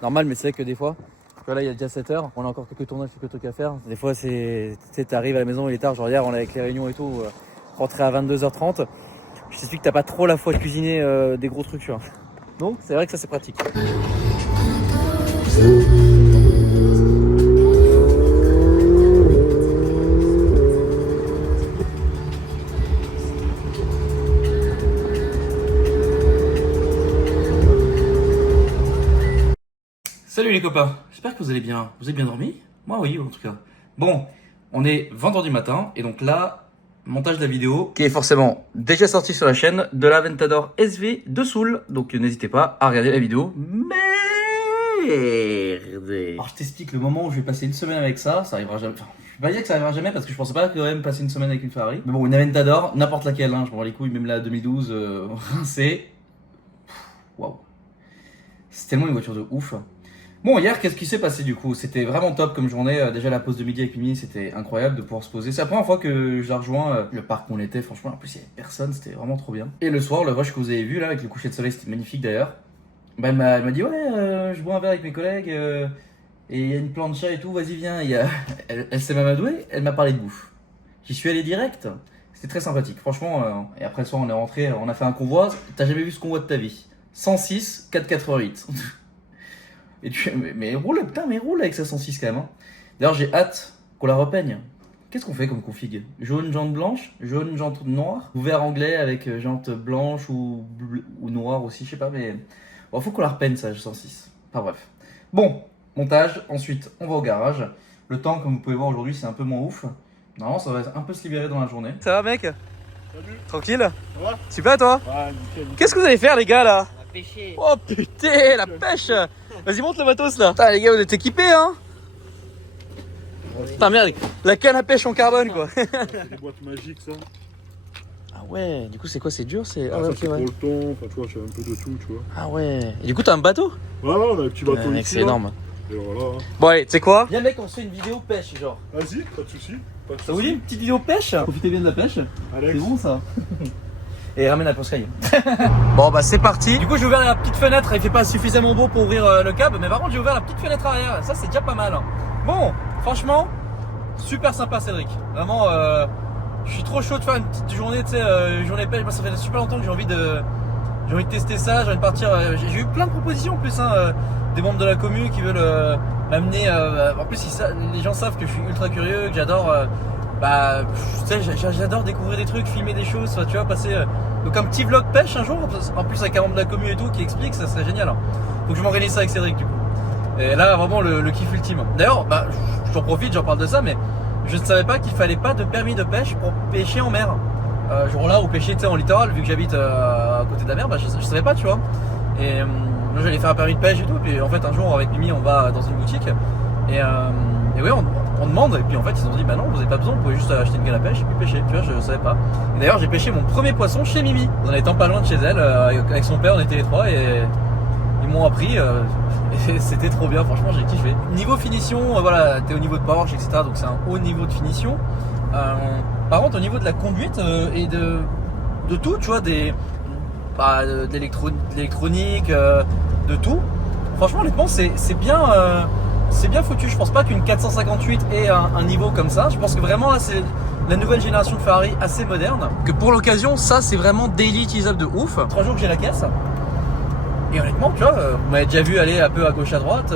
normale, mais c'est vrai que des fois. Là, il y a déjà 7h, on a encore quelques tournages, quelques trucs à faire. Des fois, t'arrives à la maison, il est tard, genre hier, on est avec les réunions et tout, rentré à 22h30. Je t'explique que t'as pas trop la foi de cuisiner des gros trucs, tu vois. Donc, c'est vrai que ça, c'est pratique. Salut les copains, j'espère que vous allez bien. Vous avez bien dormi? Moi oui, en tout cas. Bon, on est vendredi matin et donc là, montage de la vidéo qui est forcément déjà sorti sur la chaîne de l'Aventador SV de Soul. Donc n'hésitez pas à regarder la vidéo. Merde. Alors je t'explique le moment où je vais passer une semaine avec ça, ça arrivera jamais. Enfin, je vais pas dire que ça arrivera jamais parce que je pensais pas quand même passer une semaine avec une Ferrari. Mais bon, une Aventador, n'importe laquelle, hein, je m'en bats les couilles, même la 2012, rincée. Waouh. C'est tellement une voiture de ouf. Bon, hier, qu'est-ce qui s'est passé du coup? C'était vraiment top comme journée. Déjà, la pause de midi avec Mimi, c'était incroyable de pouvoir se poser. C'est la première fois que je la rejoins. Le parc où on était, franchement, en plus, il n'y avait personne, c'était vraiment trop bien. Et le soir, le rush que vous avez vu là, avec le coucher de soleil, c'était magnifique d'ailleurs. Bah, elle m'a dit, ouais, je bois un verre avec mes collègues et il y a une plancha et tout, vas-y, viens. Elle s'est même adouée, elle m'a parlé de bouffe. J'y suis allé direct. C'était très sympathique, franchement. Et après, le soir, on est rentré, on a fait un convoi. T'as jamais vu ce convoi de ta vie? 106, 488. Et mais roule, putain, mais roule avec sa 106 quand même. Hein. D'ailleurs, j'ai hâte qu'on la repeigne. Qu'est-ce qu'on fait comme config? Jaune, jante blanche, jaune, jante noire, ou vert anglais avec jante blanche ou noire aussi, je sais pas, mais bon, faut qu'on la repeigne ça, 106. Enfin bref. Bon, montage, ensuite on va au garage. Le temps, comme vous pouvez voir aujourd'hui, c'est un peu moins ouf. Normalement, ça va un peu se libérer dans la journée. Ça va, mec? Salut. Tranquille? Ça va? Super, toi? Ouais, nickel. Qu'est-ce que vous allez faire, les gars, là? On va pêcher. Oh putain, la pêche! Vas-y, monte le matos là. Putain, les gars, vous êtes équipés, hein? Putain, merde, la canne à pêche en carbone, quoi. C'est des boîtes magiques, ça. Ah ouais, du coup, c'est quoi? C'est dur? C'est. Ah, ouais, ça, ok, c'est ouais. pour le thon. Enfin, tu vois, j'ai un peu de tout, tu vois. Ah ouais. Et du coup, t'as un bateau? Ouais, on a un petit bateau Mec, ici. c'est là. énorme. Et voilà. Hein. Bon, allez, tu sais quoi? Viens, mec, on se fait une vidéo pêche, genre. Vas-y, pas de soucis. Pas de Ça vous soucis. dit une petite vidéo pêche? Profitez bien de la pêche. Alex. C'est bon, ça. Et ramène la poiscaille. Bon, bah, c'est parti. Du coup, j'ai ouvert la petite fenêtre. Il fait pas suffisamment beau pour ouvrir le câble. Mais par contre, j'ai ouvert la petite fenêtre arrière. Ça, c'est déjà pas mal. Hein. Bon, franchement, super sympa, Cédric. Vraiment, je suis trop chaud de faire une petite journée, tu sais, journée pêche. Moi, ça fait super longtemps que j'ai envie de tester ça. J'ai envie de partir. J'ai eu plein de propositions en plus, hein, des membres de la commu qui veulent m'amener. En plus, les gens savent que je suis ultra curieux, que j'adore. Bah, tu sais, j'adore découvrir des trucs, filmer des choses, tu vois, passer donc un petit vlog pêche un jour, en plus avec un membre de la commu et tout qui explique, ça serait génial. Hein. Faut que je m'organise ça avec Cédric du coup. Et là, vraiment le kiff ultime. D'ailleurs, bah, j'en profite, j'en parle de ça, mais je ne savais pas qu'il fallait pas de permis de pêche pour pêcher en mer. Jour-là, ou pêcher en littoral, vu que j'habite à côté de la mer, bah, je savais pas, tu vois. Et moi, j'allais faire un permis de pêche et tout, puis en fait, un jour, avec Mimi, on va dans une boutique, et ouais, on demande, et puis en fait, ils ont dit, bah non, vous avez pas besoin, vous pouvez juste acheter une canne à pêche et puis pêcher, tu vois, je savais pas. Et d'ailleurs, j'ai pêché mon premier poisson chez Mimi, en étant pas loin de chez elle, avec son père, on était les trois, et ils m'ont appris, et c'était trop bien, franchement, j'ai kiffé. Niveau finition, voilà, t'es au niveau de Porsche, etc., donc c'est un haut niveau de finition. Par contre, au niveau de la conduite et de tout, tu vois, de l'électronique, de tout, franchement, honnêtement, c'est bien foutu. Je pense pas qu'une 458 ait un niveau comme ça. Je pense que vraiment là, c'est la nouvelle génération de Ferrari assez moderne. Que pour l'occasion, ça, c'est vraiment daily utilisable de ouf. 3 jours que j'ai la caisse. Et honnêtement, tu vois, vous m'avez déjà vu aller un peu à gauche à droite.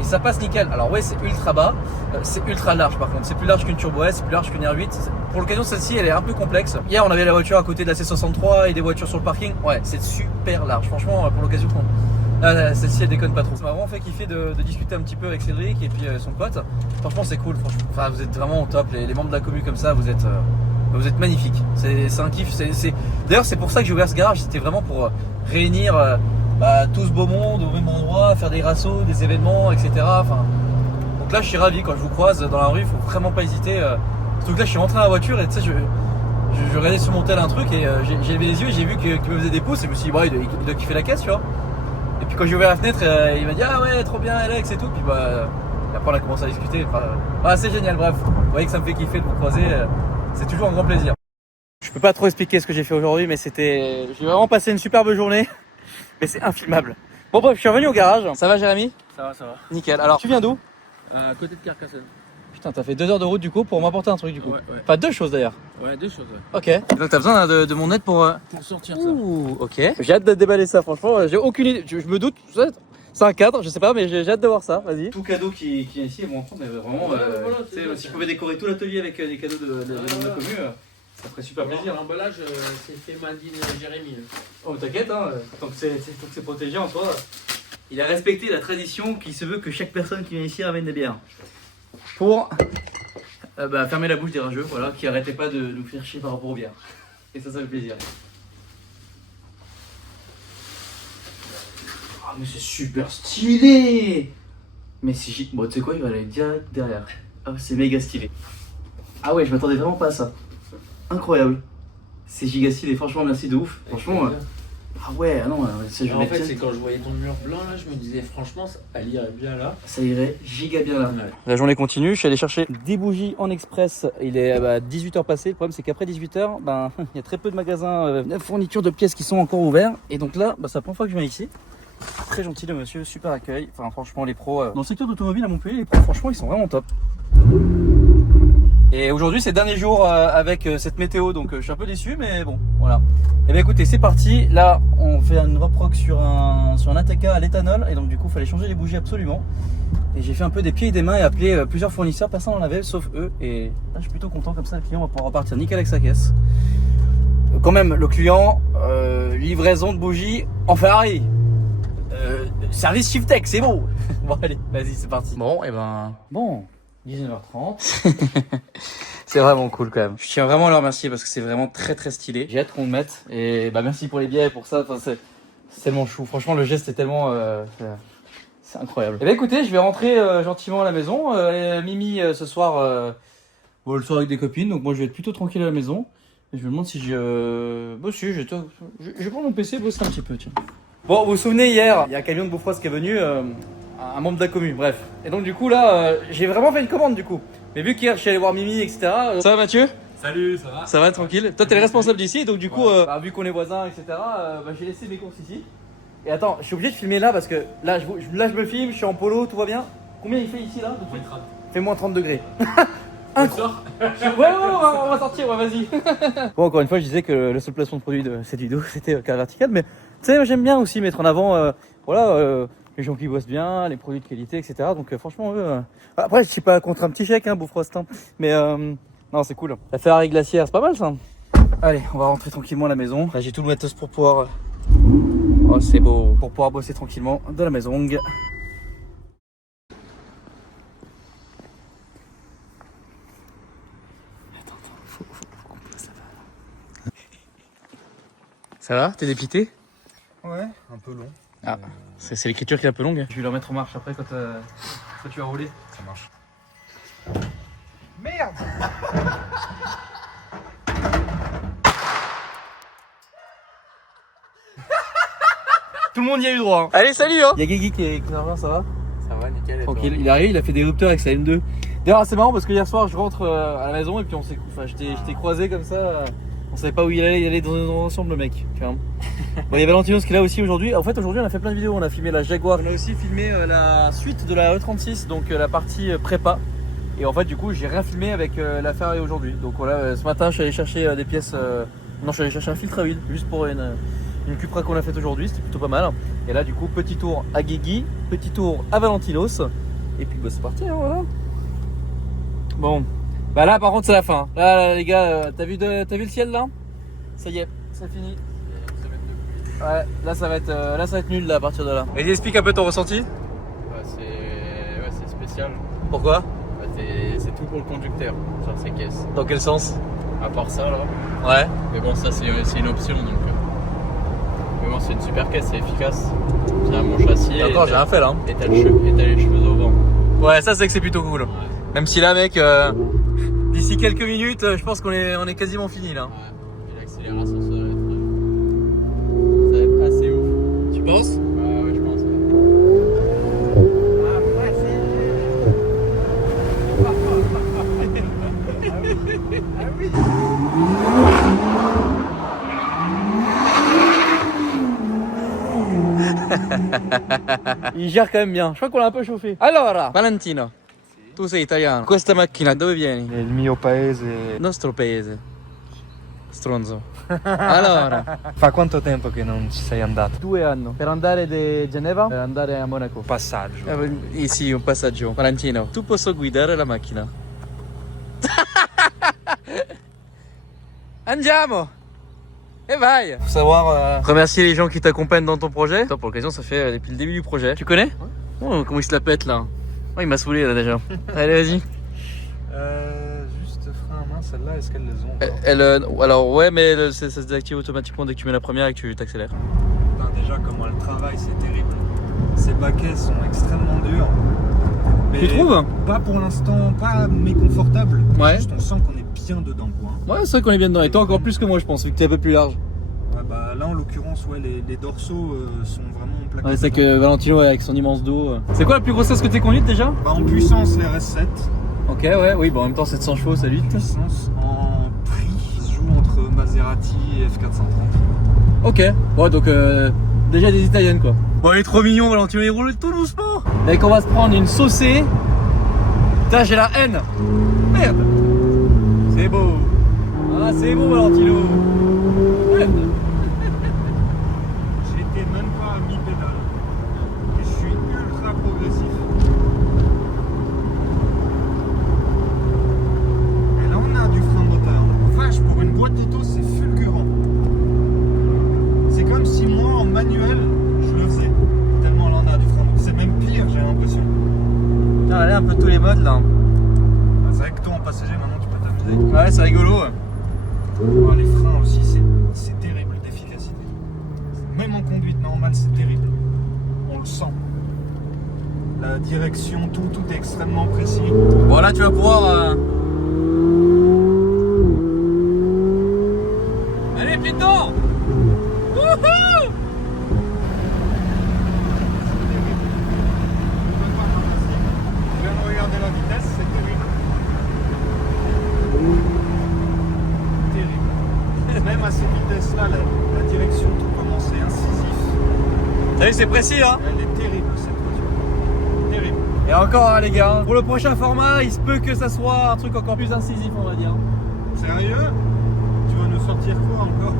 Et ça passe nickel. Alors ouais, c'est ultra bas, c'est ultra large par contre. C'est plus large qu'une Turbo S, c'est plus large qu'une R8. Pour l'occasion, celle-ci, elle est un peu complexe. Hier, on avait la voiture à côté de la C63 et des voitures sur le parking. Ouais, c'est super large. Franchement, pour l'occasion, celle-ci, elle déconne pas trop. Ça m'a vraiment fait kiffer de discuter un petit peu avec Cédric et puis son pote. Franchement, c'est cool. Franchement. Enfin, vous êtes vraiment au top. Les membres de la commu comme ça, vous êtes magnifiques. C'est un kiff. D'ailleurs, c'est pour ça que j'ai ouvert ce garage. C'était vraiment pour réunir tout ce beau monde au même endroit, faire des rassos, des événements, etc. Enfin, donc là, je suis ravi quand je vous croise dans la rue. Il faut vraiment pas hésiter. Surtout que là, je suis rentré dans la voiture et tu sais, je regardais sur mon tel un truc et j'ai levé les yeux et j'ai vu qu'il me faisait des pouces et je me suis dit, il doit kiffer la caisse, tu vois. Et puis quand j'ai ouvert la fenêtre, il m'a dit, ah ouais, trop bien, Alex et tout. Puis après, on a commencé à discuter. Enfin, c'est génial. Bref, vous voyez que ça me fait kiffer de vous croiser. C'est toujours un grand plaisir. Je peux pas trop expliquer ce que j'ai fait aujourd'hui, mais j'ai vraiment passé une superbe journée. Mais c'est infilmable. Bon bref, je suis revenu au garage. Ça va, Jérémy? Ça va, ça va. Nickel. Alors, tu viens d'où? À côté de Carcassonne. Putain, t'as fait 2 heures de route du coup pour m'apporter un truc du coup. Ouais. Enfin, 2 choses d'ailleurs. Ouais, 2 choses, ouais. Ok. Donc t'as besoin de mon aide pour sortir ça. Ouh, ok. J'ai hâte de déballer ça, franchement. J'ai aucune idée. Je me doute. C'est un cadre, je sais pas, mais j'ai hâte de voir ça. Vas-y. Tout cadeau qui est ici est bon. Mais vraiment, voilà, si je pouvais décorer tout l'atelier avec des cadeaux de la commu, ça ferait super plaisir. L'emballage, c'est fait Mandine Jérémy. Oh, t'inquiète, hein, tant que c'est protégé en soi. Il a respecté la tradition qui se veut que chaque personne qui vient ici ramène des bières. Pour fermer la bouche des rageux, voilà, qui arrêtaient pas de nous faire chier par rapport aux bières. Et ça fait plaisir. Ah, mais c'est super stylé! Mais si bon, tu sais quoi, il va aller direct derrière. Ah, c'est méga stylé. Ah ouais, je m'attendais vraiment pas à ça. Incroyable. C'est giga stylé, franchement, merci de ouf. Franchement, Ah ouais, non, c'est En fait, c'est quand je voyais ton mur blanc là, je me disais franchement, elle irait bien là. ça irait giga bien là. Ouais. La journée continue, je suis allé chercher des bougies en express. Il est 18h passé. Le problème, c'est qu'après 18h, il y a très peu de magasins, de fournitures de pièces qui sont encore ouverts. Et donc là, c'est la première fois que je viens ici. Très gentil le monsieur, super accueil. Enfin, franchement, les pros dans le secteur d'automobile à Montpellier, les pros, franchement, ils sont vraiment top. Et aujourd'hui, c'est le dernier jour avec cette météo, donc je suis un peu déçu, mais bon, voilà. Et bien écoutez, c'est parti. Là, on fait une reproc sur un ATK à l'éthanol, et donc du coup, il fallait changer les bougies absolument. Et j'ai fait un peu des pieds et des mains et appelé plusieurs fournisseurs, personne n'en avait, sauf eux. Et là, je suis plutôt content, comme ça, le client va pouvoir repartir nickel avec sa caisse. Quand même, le client, livraison de bougies en Ferrari. Service Shiftech, c'est beau. Bon, allez, vas-y, c'est parti. Bon, et bon. 19h30. C'est vraiment cool quand même. Je tiens vraiment à le remercier parce que c'est vraiment très très stylé. J'ai hâte qu'on le mette. Et merci pour les billets et pour ça. Enfin, c'est tellement chou. Franchement, le geste est tellement. C'est incroyable. Et écoutez, je vais rentrer gentiment à la maison. Mimi, ce soir, le soir avec des copines. Donc moi, je vais être plutôt tranquille à la maison. Et je me demande si je vais prendre mon PC et bosser un petit peu. Tiens. Bon, vous vous souvenez, hier, il y a un camion de Beaufort qui est venu. Un membre d'Acomu, bref. Et donc du coup là, j'ai vraiment fait une commande du coup. Mais vu qu'hier je suis allé voir Mimi, etc. Ça va Mathieu? Salut, ça va? Ça va tranquille. Toi t'es le responsable d'ici, donc du coup, vu qu'on est voisins, etc. J'ai laissé mes courses ici. Et attends, je suis obligé de filmer là parce que là je me filme, je suis en polo, tout va bien. Combien il fait ici là? Il fait moins 30 degrés. Ouais, on va sortir, ouais, vas-y. Bon, encore une fois, je disais que le seul placement de produit de cette vidéo c'était Carré Vertical, mais tu sais, j'aime bien aussi mettre en avant, les gens qui bossent bien, les produits de qualité, etc. Donc franchement, après, je suis pas contre un petit chèque, Bofrost, mais non, c'est cool. La Ferrari glaciaire, c'est pas mal ça. Allez, on va rentrer tranquillement à la maison. Là, j'ai tout le matos pour pouvoir. Oh, c'est beau. Pour pouvoir bosser tranquillement de la maison. Ça va? T'es dépité? Ouais, un peu long. Ah, c'est l'écriture qui est un peu longue. Je vais le remettre en marche après quand tu vas rouler. Ça marche. Merde! Tout le monde y a eu droit. Hein. Allez, salut! Hein. Il y a Guigui qui nous rejoint, ça va? Ça va, nickel. Tranquille, il arrive, il a fait des rupteurs avec sa M2. D'ailleurs, c'est marrant parce que hier soir, je rentre à la maison et puis je t'ai croisé comme ça. On savait pas où il allait dans ensemble le mec. Tu vois. Bon, il y a Valentinos qui est là aussi aujourd'hui. En fait, aujourd'hui, on a fait plein de vidéos. On a filmé la Jaguar. On a aussi filmé la suite de la E36, donc la partie prépa. Et en fait, du coup, j'ai rien filmé avec la Ferrari aujourd'hui. Donc voilà, ce matin, je suis allé chercher des pièces. Non, je suis allé chercher un filtre à huile juste pour une Cupra qu'on a faite aujourd'hui. C'était plutôt pas mal. Et là, du coup, petit tour à Guigui, petit tour à Valentinos. Et puis, c'est parti, hein, voilà. Bon. Bah là par contre c'est la fin. Là les gars, t'as vu le ciel là? Ça y est, c'est fini. Ouais, là ça va être nul là à partir de là. Et explique un peu ton ressenti. C'est spécial. Pourquoi? C'est tout pour le conducteur, genre ces caisses. Dans quel sens? À part ça là. Ouais. Mais bon, ça c'est une option donc. Mais bon, c'est une super caisse, c'est efficace. C'est un bon châssis. Encore j'ai rien fait là. Et t'as les cheveux au vent. Ouais, ça c'est que c'est plutôt cool. Ouais. Même si là mec, d'ici quelques minutes, je pense qu'on est quasiment fini là. Ouais. Et l'accélération ça va être assez ouf. Tu penses? Ouais, je pense. Il gère quand même bien. Je crois qu'on l'a un peu chauffé. Allora, Valentino, tu sei italiano. Questa macchina dove vieni? Nel mio paese. Nostro paese. Stronzo. Allora, Fa quanto tempo che non ci sei andato? 2 anni. Per andare da Geneva, per andare a Monaco. Passaggio. Sì, un passaggio. Valentino, tu posso guidare la macchina? Andiamo! Et vai! Faut savoir remercier les gens qui t'accompagnent dans ton projet. Toi, pour l'occasion, ça fait depuis le début du projet. Tu connais? Oh, comment il se la pète là? Oh, il m'a saoulé là déjà. Allez, vas-y. Juste frein à main, celle-là, est-ce qu'elles les ont? Alors, ouais, mais ça se désactive automatiquement dès que tu mets la première et que tu t'accélères. Déjà, comment elle travaille, c'est terrible. Ces baquets sont extrêmement durs. Mais Tu trouves? Pas pour l'instant, pas méconfortable. Ouais. Juste on sent qu'on est bien dedans, quoi. Ouais, c'est vrai qu'on est bien dedans. Et toi encore plus que moi, je pense, vu que t'es un peu plus large. Ouais, bah, là en l'occurrence, ouais, les dorsaux sont vraiment plaqués. Ouais, c'est que Valentino avec son immense dos. C'est quoi la plus grosse que t'es conduite déjà? Bah, en puissance, l'RS7. Ok, ouais, oui, bon en même temps 700 chevaux, ça lutte. Puissance en prix, se joue entre Maserati et F430. Ok, ouais, donc déjà des italiennes quoi. Bon, il est trop mignon, Valentino, il roule tout doucement. Mec, on va se prendre une saucée. Putain, j'ai la haine. Merde. C'est beau. Ah, c'est beau, Valentino. Merde. J'étais même pas à mi-pédale. Et je suis ultra progressif. Et là, on a du frein moteur. Vache, pour une boîte auto, c'est fulgurant. C'est comme si moi, en manuel, je le faisais. Tellement là, on a du frein moteur. C'est même pire, j'ai l'impression. Putain, allez, un peu tous les modes là. Ah, c'est vrai que toi, en passager, maintenant, tu peux t'amuser. Ouais, c'est rigolo. Ah, les freins aussi, c'est terrible d'efficacité. Même en conduite normale, c'est terrible. On le sent. La direction, tout est extrêmement précis. Bon, là, tu vas pouvoir. Allez, pied dedans. Wouhou. Je viens de regarder la vitesse, c'est terrible. Terrible. Même à cette vitesse-là, la direction, tout commence, c'est incisif. T'as vu, c'est précis, hein. Elle est terrible, cette voiture. Terrible. Et encore, hein, les gars, pour le prochain format, il se peut que ça soit un truc encore plus incisif, on va dire. Sérieux? Tu vas nous sortir quoi encore?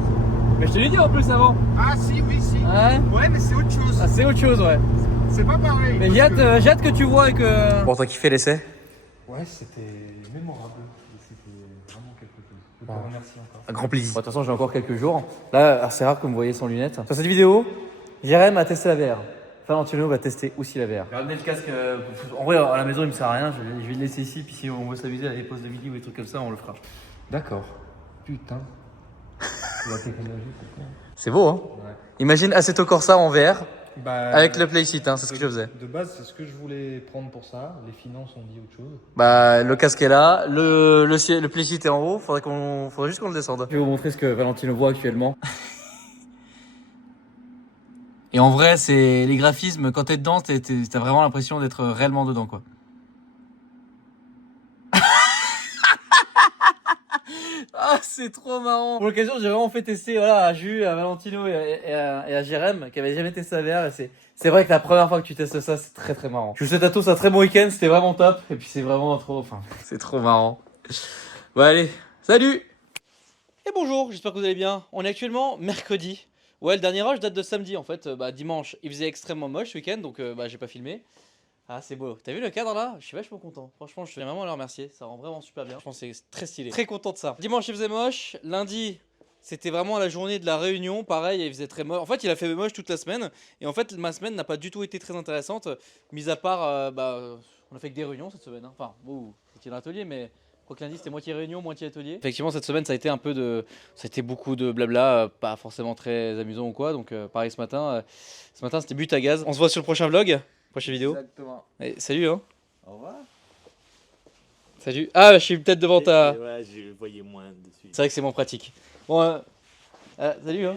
Mais je te l'ai dit en plus avant. Ah si, oui, si. Ouais. Ouais, mais c'est autre chose. Ah, c'est autre chose, ouais. C'est pas pareil. Mais j'ai hâte que tu vois et que. Bon, t'as kiffé l'essai? Ouais, c'était mémorable. C'était vraiment quelque chose. Je te remercie encore. Un grand plaisir. Bon, de toute façon, j'ai encore quelques jours. Là, c'est rare que vous me voyez sans lunettes. Sur cette vidéo, Jérém a testé la VR. Valentino va tester aussi la VR. J'ai ramené le casque. En vrai, à la maison, il me sert à rien. Je vais le laisser ici. Puis si on veut s'amuser à des pauses de midi ou des trucs comme ça, on le fera. D'accord. Putain. La technologie, c'est quoi? C'est beau, hein? Ouais. Imagine Assetto Corsa en VR Bah, avec le Playseat, hein, c'est ce que je faisais. De base, c'est ce que je voulais prendre pour ça. Les finances ont dit autre chose. Bah, le casque est là, le Playseat est en haut, faudrait juste qu'on le descende. Je vais vous montrer ce que Valentino voit actuellement. Et en vrai, c'est les graphismes, quand t'es dedans, t'as vraiment l'impression d'être réellement dedans, quoi. Ah, c'est trop marrant. Pour l'occasion, j'ai vraiment fait tester voilà, à Jus, à Valentino et à Jérém, qui avaient jamais testé la VR. Et c'est vrai que la première fois que tu testes ça, c'est très très marrant. Je vous souhaite à tous un très bon week-end, c'était vraiment top. Et puis c'est vraiment trop, enfin, c'est trop marrant. Bon allez, salut. Et bonjour, j'espère que vous allez bien. On est actuellement mercredi. Ouais, le dernier rush date de samedi en fait. Dimanche, il faisait extrêmement moche ce week-end, donc j'ai pas filmé. Ah, c'est beau. T'as vu le cadre là? Je suis vachement content. Franchement, je tiens vraiment à le remercier. Ça rend vraiment super bien. Je pense que c'est très stylé. Très content de ça. Dimanche, il faisait moche. Lundi, c'était vraiment la journée de la réunion. Pareil, il faisait très moche. En fait, il a fait moche toute la semaine. Et en fait, ma semaine n'a pas du tout été très intéressante. Mis à part, on a fait que des réunions cette semaine. Hein. Enfin, vous, c'était l'atelier, mais je crois que lundi, c'était moitié réunion, moitié atelier. Effectivement, cette semaine, ça a été un peu de. Ça a été beaucoup de blabla, pas forcément très amusant ou quoi. Donc, pareil ce matin. C'était but à gaz. On se voit sur le prochain vlog. Prochaine vidéo. Exactement. Et salut hein. Au revoir. Salut. Ah, je suis peut-être devant ta. Ouais, je voyais moins dessus. C'est vrai que c'est moins pratique. Bon, salut hein.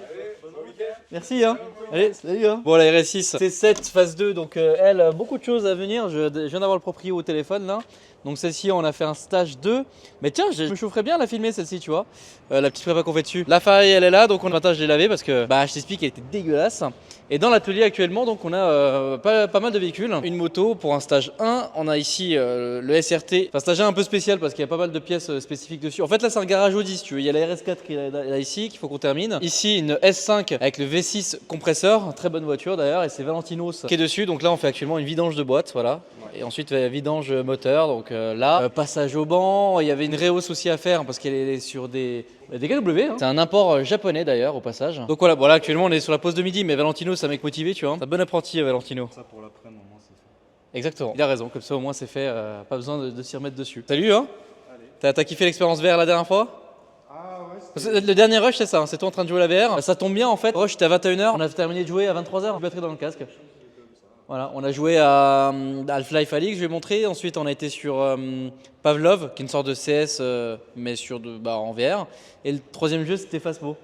Merci hein. Allez, salut hein. Bon, la RS6, T7 phase 2, donc elle, beaucoup de choses à venir. Je viens d'avoir le proprio au téléphone là. Donc celle-ci, on a fait un stage 2. Mais tiens, je me chaufferais bien à la filmer celle-ci, tu vois. La petite prépa qu'on fait dessus. La Ferrari, elle est là, donc on je l'ai lavée parce que, je t'explique, elle était dégueulasse. Et dans l'atelier actuellement, donc on a pas mal de véhicules. Une moto pour un stage 1. On a ici le SRT. Enfin, stage 1 un peu spécial parce qu'il y a pas mal de pièces spécifiques dessus. En fait, là, c'est un garage Audi, si tu veux. Il y a la RS4 qui est là ici, qu'il faut qu'on termine. Ici, une S5 avec le V6 compresseur. Très bonne voiture d'ailleurs. Et c'est Valentinos qui est dessus. Donc là, on fait actuellement une vidange de boîte, voilà. Et ensuite, vidange moteur. Donc là, passage au banc. Il y avait une réhausse aussi à faire parce qu'elle est sur des KW. Hein. C'est un import japonais d'ailleurs au passage. Donc voilà, actuellement on est sur la pause de midi, mais Valentino c'est un mec motivé, tu vois. C'est un bon apprenti Valentino. Ça pour l'après-midi, au moins c'est fait. Exactement. Il a raison, comme ça au moins c'est fait, pas besoin de s'y remettre dessus. Salut hein. T'as kiffé l'expérience VR la dernière fois? Ah ouais. Le dernier rush c'est ça, c'est toi en train de jouer à la VR. Ça tombe bien en fait. Rush c'était à 21h, on a terminé de jouer à 23h, batterie dans le casque. Voilà, on a joué à Half-Life Alyx, je vais montrer. Ensuite, on a été sur Pavlov, qui est une sorte de CS, mais en VR. Et le troisième jeu, c'était Phasmo.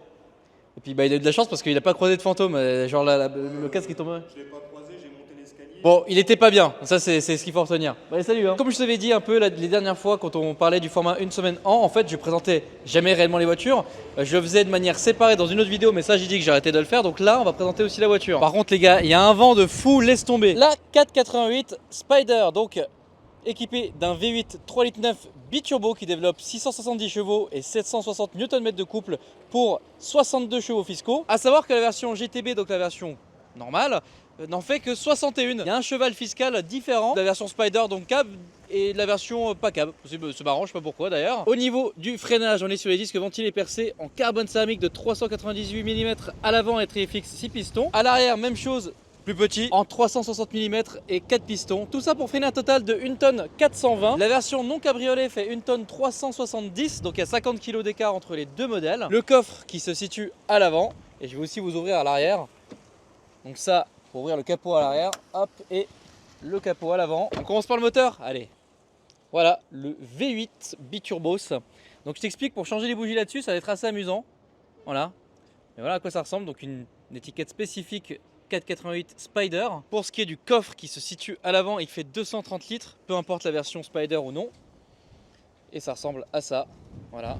Et puis bah, il a eu de la chance parce qu'il a pas croisé de fantôme. Genre le casque est tombé. Je l'ai pas croisé, j'ai monté l'escalier. Bon, il était pas bien, ça c'est ce qu'il faut retenir. Bah, salut. Comme je vous avais dit un peu les dernières fois quand on parlait du format une semaine en fait je présentais jamais réellement les voitures. Je le faisais de manière séparée dans une autre vidéo, mais ça j'ai dit que j'arrêtais de le faire. Donc là on va présenter aussi la voiture. Par contre les gars, il y a un vent de fou, laisse tomber. La 488 Spider, donc équipé d'un V8 3,9 litres biturbo qui développe 670 chevaux et 760 Nm de couple pour 62 chevaux fiscaux. A savoir que la version GTB, donc la version normale, n'en fait que 61. Il y a un cheval fiscal différent de la version Spider, donc cab, et de la version pas cab. C'est marrant, je sais pas pourquoi d'ailleurs. Au niveau du freinage, on est sur les disques ventilés percés en carbone céramique de 398 mm à l'avant et trié fixe 6 pistons. À l'arrière, même chose. Plus petit, en 360 mm et 4 pistons. Tout ça pour freiner un total de 1 tonne 420. La version non cabriolet fait 1 tonne 370, donc il y a 50 kg d'écart entre les deux modèles. Le coffre qui se situe à l'avant, et je vais aussi vous ouvrir à l'arrière. Donc ça, pour ouvrir le capot à l'arrière, hop, et le capot à l'avant. On commence par le moteur, allez. Voilà, le V8 biturbos. Donc je t'explique, pour changer les bougies là-dessus, ça va être assez amusant. Voilà, et voilà à quoi ça ressemble, donc une étiquette spécifique 488 Spider. Pour ce qui est du coffre qui se situe à l'avant, il fait 230 litres, peu importe la version Spider ou non. Et ça ressemble à ça, voilà.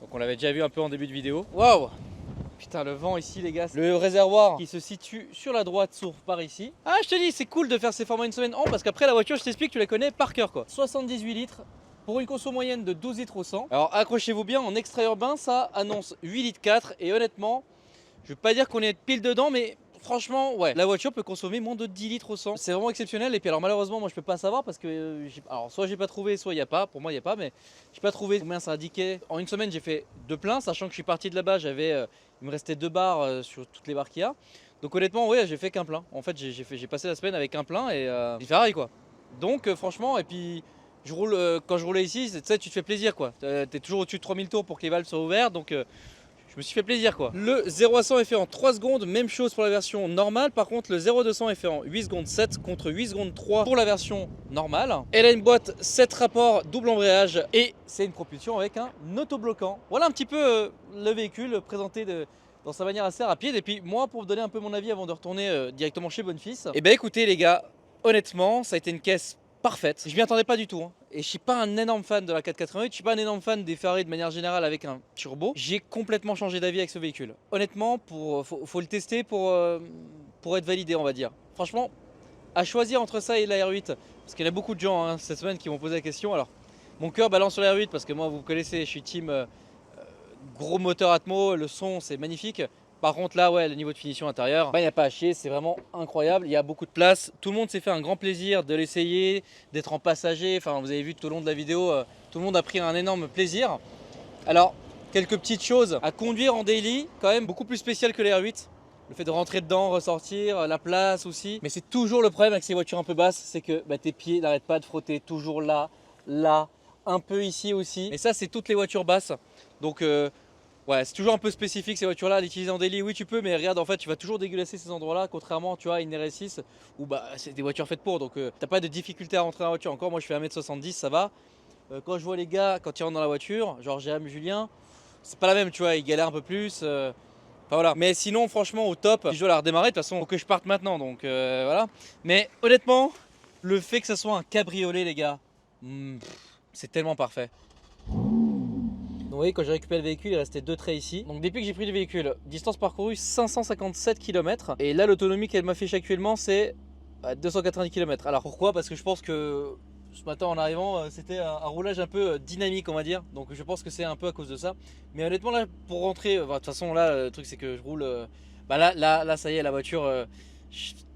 Donc on l'avait déjà vu un peu en début de vidéo. Waouh! Putain, le vent ici les gars. Le réservoir qui se situe sur la droite s'ouvre par ici. Ah, je te dis, c'est cool de faire ces formats une semaine en, parce qu'après la voiture, je t'explique, tu la connais par cœur quoi. 78 litres. Pour une conso moyenne de 12 litres au 100. Alors accrochez-vous bien, en extra urbain, ça annonce 8 litres 4 et honnêtement, je vais pas dire qu'on est pile dedans, mais franchement, ouais, la voiture peut consommer moins de 10 litres au 100. C'est vraiment exceptionnel. Et puis alors malheureusement, moi je peux pas savoir parce que alors soit j'ai pas trouvé, soit il y a pas. Pour moi il y a pas, mais j'ai pas trouvé combien ça indiquait. En une semaine, j'ai fait 2 pleins, sachant que je suis parti de là-bas, il me restait 2 barres sur toutes les barres qu'il y a. Donc honnêtement, ouais, j'ai fait qu'un plein. En fait, j'ai passé la semaine avec un plein et j'ai Ferrari quoi. Donc franchement, et puis je roule quand je roulais ici, tu sais, tu te fais plaisir quoi. T'es toujours au-dessus de 3000 tours pour que les valves soient ouvertes, donc je me suis fait plaisir quoi. Le 0 à 100 est fait en 3 secondes, même chose pour la version normale. Par contre, le 0 à 200 est fait en 8 secondes 7 contre 8 secondes 3 pour la version normale. Elle a une boîte 7 rapports, double embrayage et c'est une propulsion avec un autobloquant. Voilà un petit peu le véhicule présenté dans sa manière assez rapide. Et puis moi, pour vous donner un peu mon avis avant de retourner directement chez Bonefils, et ben écoutez les gars, honnêtement, ça a été une caisse parfaite. Je m'y attendais pas du tout. Hein. Et je suis pas un énorme fan de la 488, je suis pas un énorme fan des Ferrari de manière générale avec un turbo. J'ai complètement changé d'avis avec ce véhicule. Honnêtement, faut le tester pour être validé, on va dire. Franchement, à choisir entre ça et la R8, parce qu'il y a beaucoup de gens cette semaine qui m'ont posé la question. Alors, mon cœur balance sur la R8 parce que moi, vous me connaissez, je suis team gros moteur Atmo, le son c'est magnifique. Par contre là ouais, le niveau de finition intérieure, il n'y a pas à chier, c'est vraiment incroyable, il y a beaucoup de place. Tout le monde s'est fait un grand plaisir de l'essayer, d'être en passager, enfin vous avez vu tout au long de la vidéo, tout le monde a pris un énorme plaisir. Alors, quelques petites choses à conduire en daily, quand même beaucoup plus spécial que les R8. Le fait de rentrer dedans, ressortir, la place aussi. Mais c'est toujours le problème avec ces voitures un peu basses, c'est que tes pieds n'arrêtent pas de frotter, toujours là, un peu ici aussi. Et ça c'est toutes les voitures basses, donc ouais, c'est toujours un peu spécifique ces voitures-là, à l'utiliser en daily, oui tu peux, mais regarde en fait tu vas toujours dégueulasser ces endroits-là, contrairement tu vois à une RS6 où c'est des voitures faites pour, donc t'as pas de difficulté à rentrer dans la voiture. Encore moi je fais 1m70, ça va. Quand je vois les gars, quand ils rentrent dans la voiture, genre Jérémy, Julien, c'est pas la même, tu vois, ils galèrent un peu plus. Enfin voilà, mais sinon franchement au top, je dois la redémarrer, de toute façon faut que je parte maintenant, donc voilà. Mais honnêtement, le fait que ça soit un cabriolet les gars, c'est tellement parfait. Donc vous voyez, quand j'ai récupéré le véhicule, il restait 2 traits ici. Donc depuis que j'ai pris le véhicule, distance parcourue 557 km. Et là l'autonomie qu'elle m'affiche actuellement c'est 290 km. Alors pourquoi? Parce que je pense que ce matin en arrivant c'était un roulage un peu dynamique on va dire. Donc je pense que c'est un peu à cause de ça. Mais honnêtement là pour rentrer, de toute façon là le truc c'est que je roule, là ça y est la voiture...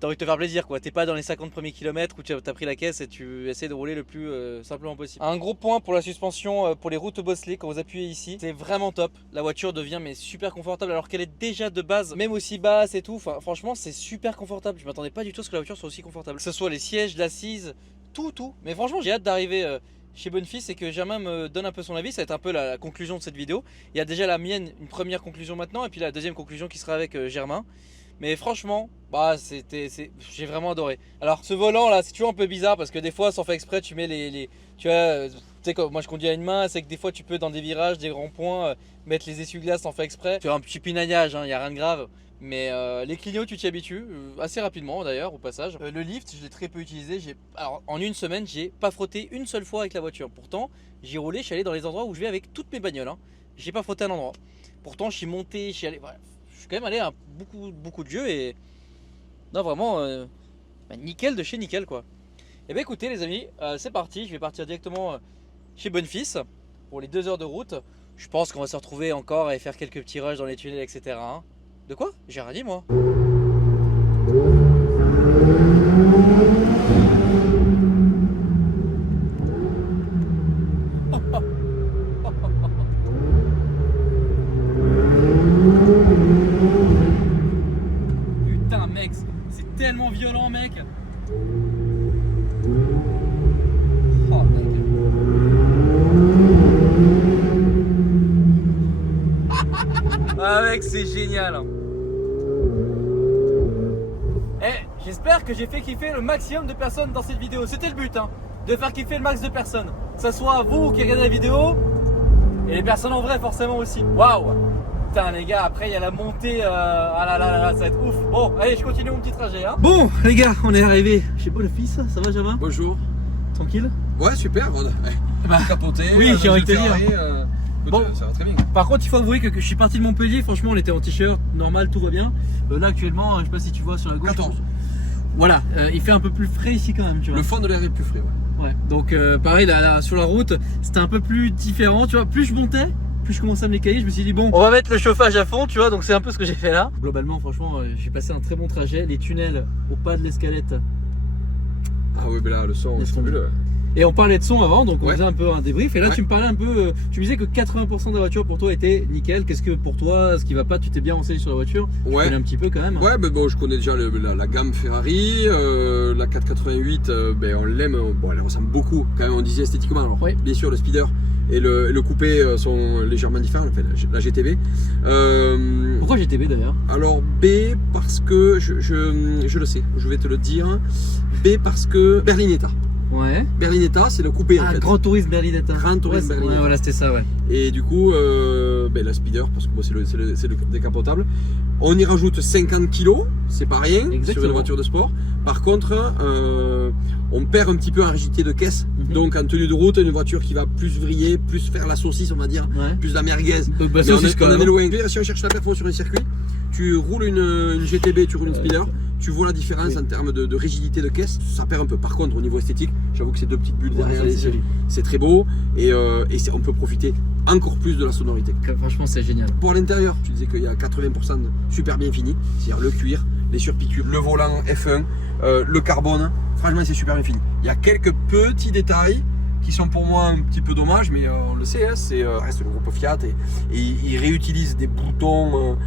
T'as envie de te faire plaisir quoi, t'es pas dans les 50 premiers kilomètres où tu as pris la caisse et tu essaies de rouler le plus simplement possible. Un gros point pour la suspension, pour les routes bosselées, quand vous appuyez ici, c'est vraiment top. La voiture devient super confortable alors qu'elle est déjà de base, même aussi basse et tout, enfin, franchement c'est super confortable. Je m'attendais pas du tout à ce que la voiture soit aussi confortable. Que ce soit les sièges, l'assise, tout. Mais franchement j'ai hâte d'arriver chez Bonefils et que Germain me donne un peu son avis. Ça va être un peu la conclusion de cette vidéo. Il y a déjà la mienne, une première conclusion maintenant, et puis la deuxième conclusion qui sera avec Germain. Mais franchement, j'ai vraiment adoré. Alors ce volant là, c'est toujours un peu bizarre parce que des fois, sans faire exprès, tu mets tu vois, sais, moi je conduis à une main, c'est que des fois tu peux dans des virages, des ronds-points, mettre les essuie-glaces sans faire exprès. Tu as un petit pinagnage, il n'y a rien de grave. Mais les clignots, tu t'y habitues, assez rapidement d'ailleurs, au passage. Le lift, je l'ai très peu utilisé. Alors, en une semaine, j'ai pas frotté une seule fois avec la voiture. Pourtant, j'ai roulé, je suis allé dans les endroits où je vais avec toutes mes bagnoles. Hein. J'ai pas frotté un endroit. Pourtant, je suis monté, je suis allé. Bref, je suis quand même allé à beaucoup de jeux et. Non, vraiment, nickel de chez nickel quoi. Et bien écoutez, les amis, c'est parti. Je vais partir directement chez Bonefils pour les 2 heures de route. Je pense qu'on va se retrouver encore et faire quelques petits rushs dans les tunnels, etc. Hein. De quoi? J'ai rien dit moi. Putain mec, c'est tellement violent mec. Oh mec. Ah mec, c'est génial. J'espère que j'ai fait kiffer le maximum de personnes dans cette vidéo. C'était le but, hein, de faire kiffer le max de personnes. Que ce soit vous qui regardez la vidéo et les personnes en vrai forcément aussi. Waouh. Putain les gars, après il y a la montée. Ah là là là, ça va être ouf. Bon, allez, je continue mon petit trajet. Hein. Bon les gars, on est arrivé chez Bonefils. Ça va Java? Bonjour. Tranquille? Ouais, super, voilà. Capoté. Oui, j'ai envie de te dire. Bon, ça va très bien. Par contre, il faut avouer que je suis parti de Montpellier. Franchement, on était en t-shirt, normal, tout va bien. Là, actuellement, je sais pas si tu vois sur la gauche. 14. Voilà, il fait un peu plus frais ici quand même, tu vois. Le fond de l'air est plus frais, ouais. Ouais, donc pareil, là, sur la route, c'était un peu plus différent, tu vois. Plus je montais, plus je commençais à me les cailler. Je me suis dit, bon, on va mettre le chauffage à fond, tu vois. Donc, c'est un peu ce que j'ai fait là. Globalement, franchement, j'ai passé un très bon trajet. Les tunnels au pas de l'escalette. Ah oui, mais là, le son, c'est fabuleux. Et on parlait de son avant, donc on ouais. faisait un peu un débrief. Et là, ouais. tu me parlais un peu, tu me disais que 80% de la voiture pour toi était nickel. Qu'est-ce que pour toi, ce qui va pas, tu t'es bien renseigné sur la voiture? Tu connais un petit peu quand même. Ouais, mais bon, je connais déjà la gamme Ferrari, la 488, ben, on l'aime, bon, elle ressemble beaucoup quand même, on disait esthétiquement. Alors, bien sûr, le speeder et le coupé sont légèrement différents, enfin, la GTB. Pourquoi GTB d'ailleurs? Alors B, parce que, je le sais, je vais te le dire. B, parce que Berlinetta. Ouais. Berlinetta, c'est le coupé en fait. Grand Tourisme Berlinetta. Grand Tourisme Berlinetta. Ouais, voilà, c'était ça, ouais. Et du coup, ben, la speeder, parce que bon, c'est le décapotable. On y rajoute 50 kg, c'est pas rien. Exactement. Sur une voiture de sport. Par contre, on perd un petit peu en rigidité de caisse. Donc en tenue de route, une voiture qui va plus vriller, plus faire la saucisse, on va dire, plus la merguez. Bah, mais on est loin. Si on cherche la performance sur un circuit, tu roules une GTB, tu roules une speeder. Tu vois la différence en termes de rigidité de caisse, ça perd un peu. Par contre, au niveau esthétique, j'avoue que ces 2 petites bulles derrière, c'est très beau et on peut profiter encore plus de la sonorité. Franchement, c'est génial. Pour l'intérieur, tu disais qu'il y a 80% de super bien fini, c'est-à-dire le cuir, les surpiqûres, le volant F1, le carbone. Franchement, c'est super bien fini. Il y a quelques petits détails qui sont pour moi un petit peu dommages, mais on le sait, hein, reste le groupe Fiat et ils réutilisent des boutons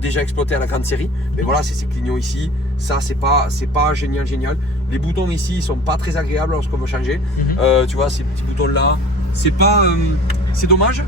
déjà exploités à la grande série. Mais voilà, c'est ces clignons ici, ça c'est pas génial. Les boutons ici, ils sont pas très agréables lorsqu'on veut changer. Tu vois, ces petits boutons là, c'est dommage.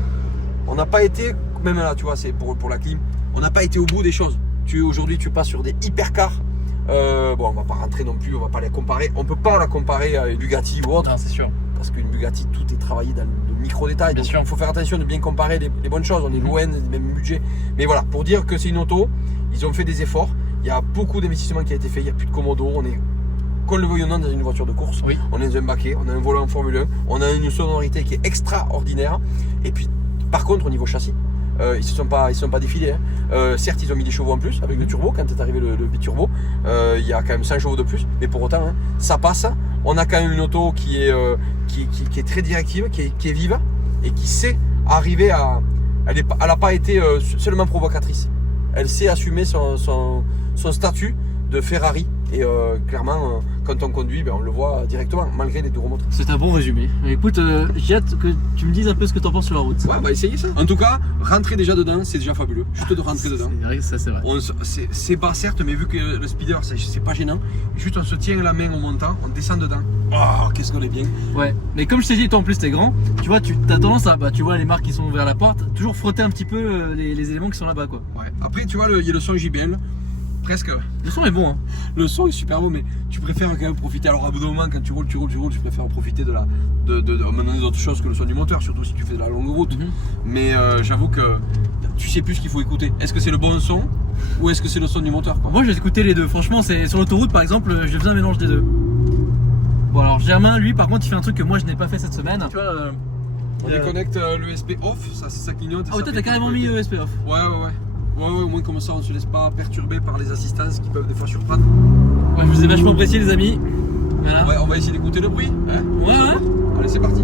On n'a pas été, même là, tu vois, c'est pour la clim, on n'a pas été au bout des choses. Aujourd'hui, tu passes sur des hypercars. Bon, on va pas rentrer non plus, on va pas les comparer. On peut pas la comparer à une Bugatti ou autre. Non, c'est sûr. Parce qu'une Bugatti, tout est travaillé dans le micro-détail. Donc il faut faire attention de bien comparer les bonnes choses. On est loin du même budget. Mais voilà, pour dire que c'est une auto, ils ont fait des efforts. Il y a beaucoup d'investissements qui a été fait. Il n'y a plus de commodo. On est, qu'on le veuille ou non, dans une voiture de course. On est dans un baquet, on a un volant en Formule 1. On a une sonorité qui est extraordinaire. Et puis, par contre, au niveau châssis, ils se sont pas défilés. Hein. Certes, ils ont mis des chevaux en plus avec le turbo. Quand est arrivé le biturbo, il y a quand même 100 chevaux de plus. Mais pour autant, hein, ça passe. On a quand même une auto qui est très directive, qui est vive et qui sait arriver à. Elle n'a pas été seulement provocatrice. Elle sait assumer son statut de Ferrari. Et clairement, quand on conduit, ben, on le voit directement, malgré les 2 roues motrices. C'est un bon résumé. Écoute, j'ai hâte que tu me dises un peu ce que tu en penses sur la route. Ouais, on va essayer ça. En tout cas, rentrer déjà dedans, c'est déjà fabuleux. Juste de rentrer dedans. Ça, c'est vrai. C'est bas certes, mais vu que le speeder, c'est pas gênant. Juste, on se tient la main au montant, on descend dedans. Oh, qu'est-ce qu'on est bien. Ouais, mais comme je t'ai dit, toi en plus t'es grand, tu vois, tu as tendance à, tu vois les marques qui sont vers la porte, toujours frotter un petit peu les éléments qui sont là-bas, quoi. Ouais. Après, tu vois, il y a le son JBL. presque. Le son est bon, hein. Le son est super beau, mais tu préfères quand même profiter. Alors, à bout d'un moment, quand tu roules, tu préfères profiter de maintenant des autres choses que le son du moteur, surtout si tu fais de la longue route. Mais j'avoue que tu sais plus ce qu'il faut écouter. Est-ce que c'est le bon son ou est-ce que c'est le son du moteur, quoi? Moi, j'ai écouté les deux. Franchement, c'est sur l'autoroute, par exemple, je faisais un mélange des deux. Bon, alors Germain, lui, par contre, il fait un truc que moi, je n'ai pas fait cette semaine. Tu vois, on déconnecte l'ESP off, ça c'est ça clignote. Ah, ouais, toi, t'as carrément mis ESP off. Ouais, au moins comme ça, on se laisse pas perturber par les assistances qui peuvent des fois surprendre. Ouais, je vous ai vachement apprécié, les amis. Voilà. Ouais, on va essayer d'écouter le bruit. Hein, Ouais. allez, c'est parti.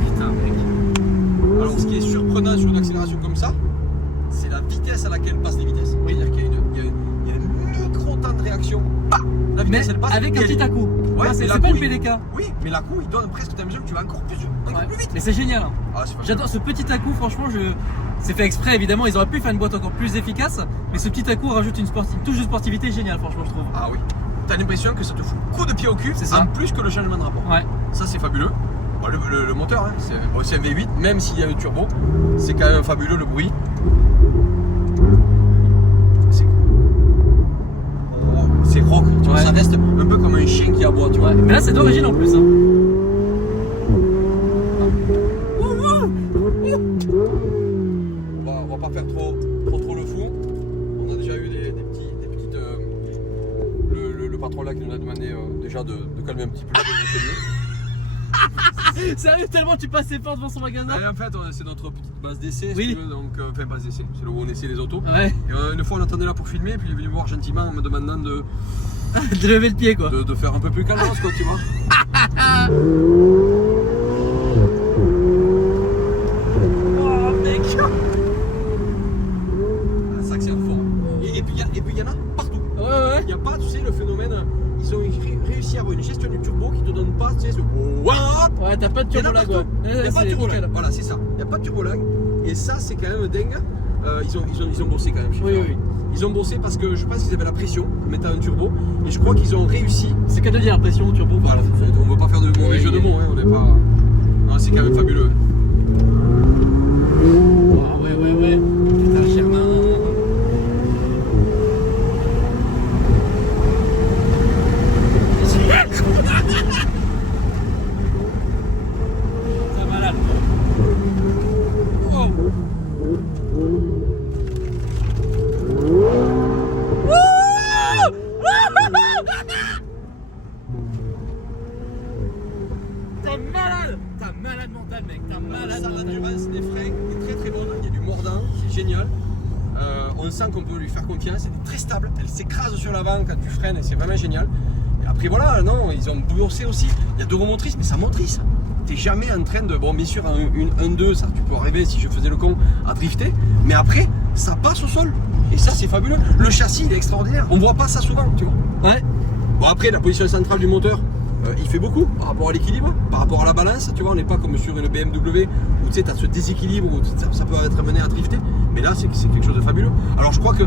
Putain, mec. Alors, ce qui est surprenant sur une accélération comme ça, c'est la vitesse à laquelle passe les vitesses. C'est-à-dire qu'il y a un micro-temps de réaction. Bah, la vitesse, elle passe. Avec un petit à-coup. Ouais, c'est mais pas le il- PDK. Oui, mais la coup, il donne presque ta mesure que tu vas encore plus vite. Mais c'est génial. Hein. Ah, c'est J'adore ce petit à-coup, franchement, c'est fait exprès évidemment, ils auraient pu faire une boîte encore plus efficace, mais ce petit à-coup rajoute une touche de sportivité géniale, franchement, je trouve. Ah oui. T'as l'impression que ça te fout coup de pied au cul, C'est ça. en plus que le changement de rapport. Ouais. Ça, c'est fabuleux. Bon, le moteur, hein, c'est un V8, même s'il y a le turbo, c'est quand même fabuleux le bruit. C'est rock, tu vois, Ouais. ça reste un peu comme un chien qui aboie, tu vois. Ouais. Mais là, c'est d'origine en plus. Hein. On va pas faire trop le fou. On a déjà eu des petites. Le patron là qui nous a demandé déjà de calmer un petit peu le Sérieux, tellement tu passes fort devant son magasin. Et en fait, c'est notre petite base d'essai, Oui. si tu veux, donc, enfin base d'essai, c'est là où on essaie les autos. Ouais. Et une fois on attendait là pour filmer, puis il est venu me voir gentiment en me demandant de lever le pied quoi. faire un peu plus calme, quoi, tu vois. Oh mec. Ça accélère fort. Et puis il y en a partout. Ouais. Il n'y a pas, tu sais, le phénomène. Ils ont réussi à avoir une gestion du turbo qui te donne pas, tu sais, ce what. Ouais, t'as pas de Il y en a turbo lag. partout. Il n'y a pas de turbo lag. nickel. Voilà, c'est ça. Il n'y a pas de turbo lag. Et ça, c'est quand même dingue. Ils ont bossé quand même. chez Oui, Ferrari. oui. Ils ont bossé parce que je pense qu'ils avaient la pression en mettant un turbo. Et je crois qu'ils ont réussi. C'est qu'à de dire pression turbo. Voilà, on ne va pas faire de mauvais jeu de mots. Hein, on n'est pas. Non, c'est quand même fabuleux. Oh, ouais. Putain, Germain. C'est malade. Oh. T'as malade mental mec, t'as malade Ça, mental. l'endurance des freins est très très bonne. Il y a du mordant, c'est génial. On sent qu'on peut lui faire confiance. Elle est très stable. Elle s'écrase sur l'avant quand tu freines et c'est vraiment génial. Et après voilà, non, ils ont bossé aussi. Il y a deux roues motrices, mais ça motrice. T'es jamais en train de. Bon, bien sûr, un 2, ça tu peux arriver si je faisais le con à drifter. Mais après, ça passe au sol. Et ça, c'est fabuleux. Le châssis, il est extraordinaire. On voit pas ça souvent, tu vois. Ouais. Bon, après, la position centrale du moteur, il fait beaucoup par rapport à l'équilibre, par rapport à la balance. Tu vois, on n'est pas comme sur une BMW où tu sais, tu as ce déséquilibre, où ça peut être amené à drifter. Mais là, c'est quelque chose de fabuleux. Alors, je crois que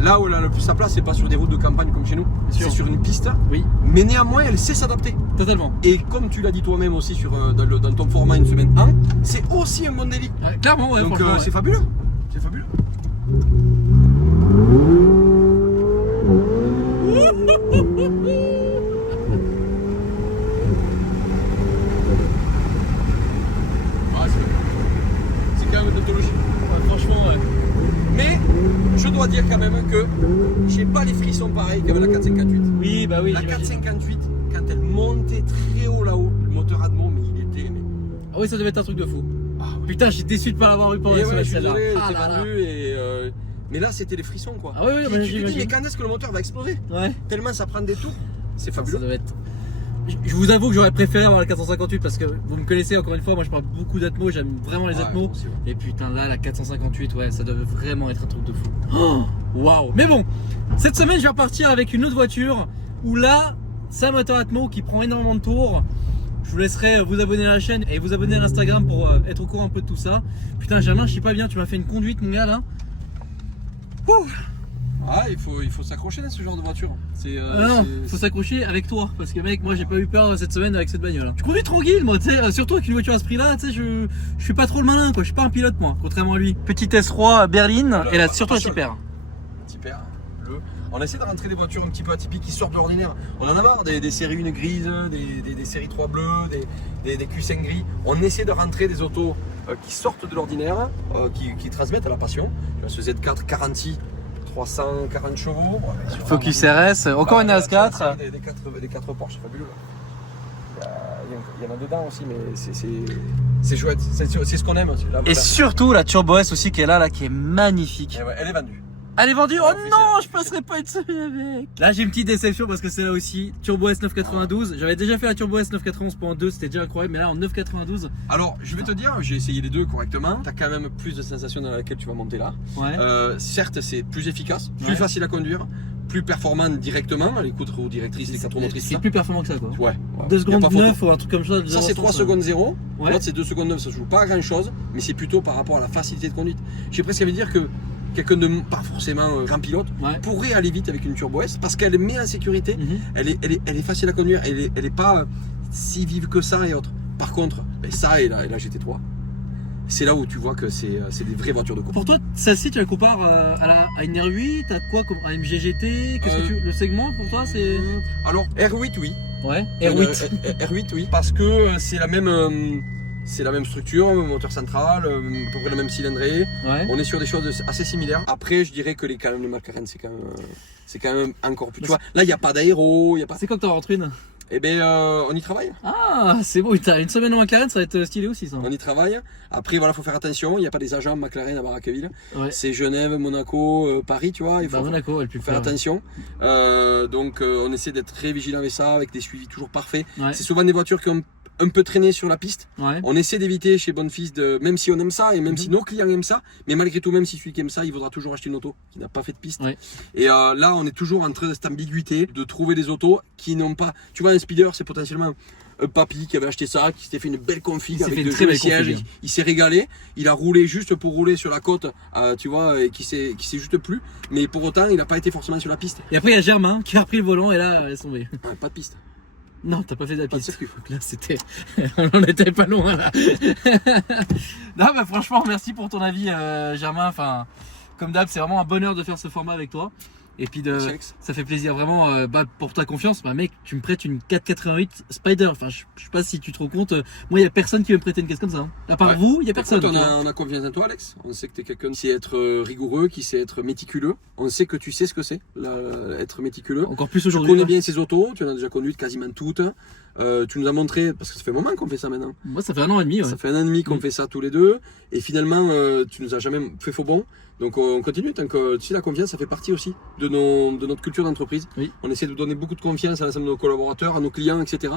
là où elle a le plus sa place, c'est pas sur des routes de campagne comme chez nous, c'est sur une piste. Oui. Mais néanmoins, elle sait s'adapter. Totalement. Et comme tu l'as dit toi-même aussi dans ton format une semaine 1, c'est aussi un bon délit. Ouais, clairement, ouais, Donc franchement, c'est fabuleux. C'est fabuleux. C'est quand même une tautologie. ouais, franchement, ouais. Mais je dois dire quand même que j'ai pas les frissons pareils qu'avec la 458. Oui, bah oui, La j'imagine. 458, quand elle montait très haut là-haut, le moteur Admon, mais il était. Ah oui, ça devait être un truc de fou. Ah, oui. Putain, j'ai déçu de pas l'avoir eu pendant Et la ouais, semaine je suis celle-là. désolé, Ah t'es là là. vendu et. Mais là, c'était les frissons quoi. Ah ouais, ouais, Tu bah, te dis, mais j'imagine. quand est-ce que le moteur va exploser? Ouais. Tellement ça prend des tours, c'est Ça fabuleux. devait être. Je vous avoue que j'aurais préféré avoir la 458 parce que vous me connaissez encore une fois, moi je parle beaucoup d'Atmo, j'aime vraiment les Ouais, Atmo. moi aussi, ouais. Et putain là la 458 ouais ça devait vraiment être un truc de fou. Oh, waouh. Mais bon, cette semaine je vais repartir avec une autre voiture où là c'est un moteur Atmo qui prend énormément de tours. Je vous laisserai vous abonner à la chaîne et vous abonner à l'Instagram pour être au courant un peu de tout ça. Putain Germain je suis pas bien, tu m'as fait une conduite mon gars là. Ouh. Ah, il faut s'accrocher dans ce genre de voiture. Non, faut s'accrocher avec toi, parce que mec, moi j'ai pas eu peur cette semaine avec cette bagnole. Je conduis tranquille, moi, tu sais, surtout avec une voiture à ce prix-là, tu sais, je fais pas trop le malin, quoi. Je suis pas un pilote, moi, contrairement à lui. Petit S3 berline, et là, surtout la Tipper. Tipper, on essaie de rentrer des voitures un petit peu atypiques qui sortent de l'ordinaire. On en a marre des séries 1 grises, des séries 3 bleues, des Q5 gris. On essaie de rentrer des autos qui sortent de l'ordinaire, qui transmettent à la passion. Ce Z4 46, 340 chevaux. Focus RS, encore une AS4. Des 4 Porsche, c'est fabuleux. Il y en a dedans aussi, mais c'est chouette. C'est ce qu'on aime aussi. Là, Et surtout la Turbo S aussi qui est là qui est magnifique. ouais, elle est vendue. Elle est vendue. Oh non, je passerai pas une semaine avec. Là j'ai une petite déception parce que c'est là aussi Turbo S 992. J'avais déjà fait la Turbo S 991.2, c'était déjà incroyable, mais là en 992. Alors je vais te dire, j'ai essayé les deux correctement. T'as quand même plus de sensations dans laquelle tu vas monter là. Ouais. Certes c'est plus efficace, plus facile à conduire, plus performant directement. Les coups de roue directrices, les 4 roues motrices. C'est plus performant que ça quoi. Ouais. 2 secondes 9 ou un truc comme ça. Ça c'est 3 secondes 0. Ouais. L'autre c'est 2 secondes 9, ça se joue pas à grand chose, mais c'est plutôt par rapport à la facilité de conduite. J'ai presque envie de dire que quelqu'un de pas forcément grand pilote pourrait aller vite avec une Turbo S parce qu'elle met en sécurité, elle est facile à conduire, elle est pas si vive que ça et autres. Par contre, ça et la GT3, c'est là où tu vois que c'est des vraies voitures de course. Pour toi, celle-ci tu la compares à une R8, à quoi comme à MGGT, qu'est-ce que le segment pour toi c'est Alors R8 oui. Ouais, R8. R8 oui parce que c'est la même structure, moteur central, à peu près le même cylindré. Ouais. On est sur des choses assez similaires. Après, je dirais que les McLaren, c'est quand même encore plus. Tu vois, là, il n'y a pas d'aéro. C'est quand que t'en rentres une? Eh bien, on y travaille. Ah, c'est beau. T'as une semaine en McLaren, ça va être stylé aussi, ça. On y travaille. Après, voilà, faut faire attention. Il n'y a pas des agents McLaren à Barraqueville. Ouais. C'est Genève, Monaco, Paris, tu vois. Il faut Monaco, elle peut faire attention. Donc, on essaie d'être très vigilant avec ça, avec des suivis toujours parfaits. Ouais. C'est souvent des voitures qui ont un peu traîné sur la piste. Ouais. On essaie d'éviter chez Bonfils, même si on aime ça et même si nos clients aiment ça, mais malgré tout, même si celui qui aime ça, il voudra toujours acheter une auto qui n'a pas fait de piste. Ouais. Et là, on est toujours en train de cette ambiguïté de trouver des autos qui n'ont pas. Tu vois, un speeder, c'est potentiellement un papy qui avait acheté ça, qui s'était fait une belle config avec de jolis sièges. Il s'est régalé. Il a roulé juste pour rouler sur la côte, tu vois, et qui s'est juste plu. Mais pour autant, il n'a pas été forcément sur la piste. Et après, il y a Germain qui a repris le volant et là, elle est tombée. Ouais, pas de piste. Non, t'as pas fait de la piste. Là, c'était. On était pas loin là. Non, bah franchement, merci pour ton avis, Germain. Enfin, comme d'hab, c'est vraiment un bonheur de faire ce format avec toi. Et puis ça fait plaisir vraiment pour ta confiance. Bah mec, tu me prêtes une 488 Spider. Enfin, je sais pas si tu te rends compte. Moi, il y a personne qui veut me prêter une caisse comme ça. Hein. À part vous, il y a personne. Écoute, on a confiance en toi, Alex. On sait que tu es quelqu'un qui sait être rigoureux, qui sait être méticuleux. On sait que tu sais ce que c'est, être méticuleux. Encore plus aujourd'hui. Tu connais bien ces autos. Tu en as déjà conduites quasiment toutes. Tu nous as montré, parce que ça fait un moment qu'on fait ça maintenant. Moi, ça fait 1 an et demi. Ouais. Ça fait 1 an et demi qu'on fait ça tous les deux. Et finalement, tu nous as jamais fait faux bon. Donc on continue, tant que tu sais, la confiance, ça fait partie aussi de notre culture d'entreprise. Oui. On essaie de donner beaucoup de confiance à l'ensemble de nos collaborateurs, à nos clients, etc.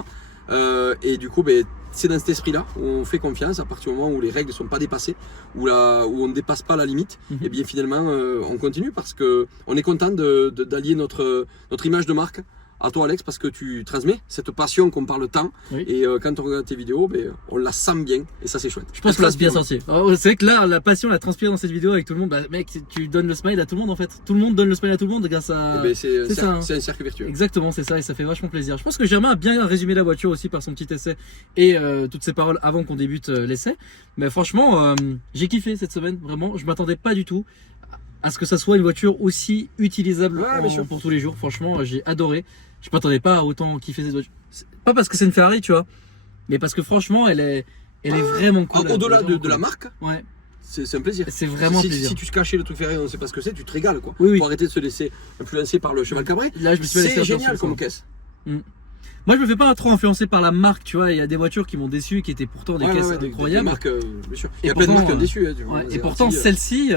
Et du coup, c'est dans cet esprit-là où on fait confiance à partir du moment où les règles ne sont pas dépassées, où on ne dépasse pas la limite. Et bien finalement, on continue parce qu'on est content d'allier notre image de marque à toi, Alex, parce que tu transmets cette passion qu'on parle tant. Oui. Et quand on regarde tes vidéos, on la sent bien et ça c'est chouette. Je pense qu'on l'a bien senti. C'est vrai que là, la passion, la transpire dans cette vidéo avec tout le monde. Bah, mec, tu donnes le smile à tout le monde en fait. Tout le monde donne le smile à tout le monde grâce à. C'est ça. C'est un cercle vertueux. Exactement, c'est ça et ça fait vachement plaisir. Je pense que Germain a bien résumé la voiture aussi par son petit essai et toutes ses paroles avant qu'on débute l'essai. Mais franchement, j'ai kiffé cette semaine. Vraiment, je m'attendais pas du tout à ce que ça soit une voiture aussi utilisable pour tous les jours. Franchement, j'ai adoré. Je m'attendais pas à autant kiffer cette voiture. Pas parce que c'est une Ferrari, tu vois, mais parce que franchement, elle est vraiment cool. Au-delà de la marque, ouais. C'est un plaisir. C'est vraiment un plaisir. Si tu te cachais le truc Ferrari, on ne sait pas ce que c'est, tu te régales quoi. Oui. Faut arrêter de se laisser influencer par le cheval cabré. Là, je me suis c'est génial comme caisse. Moi, je me fais pas trop influencer par la marque, tu vois. Il y a des voitures qui m'ont déçu, qui étaient pourtant des caisses incroyables. Des marques, bien sûr. Il y a plein de marques qui ont déçu. Et pourtant, celle-ci,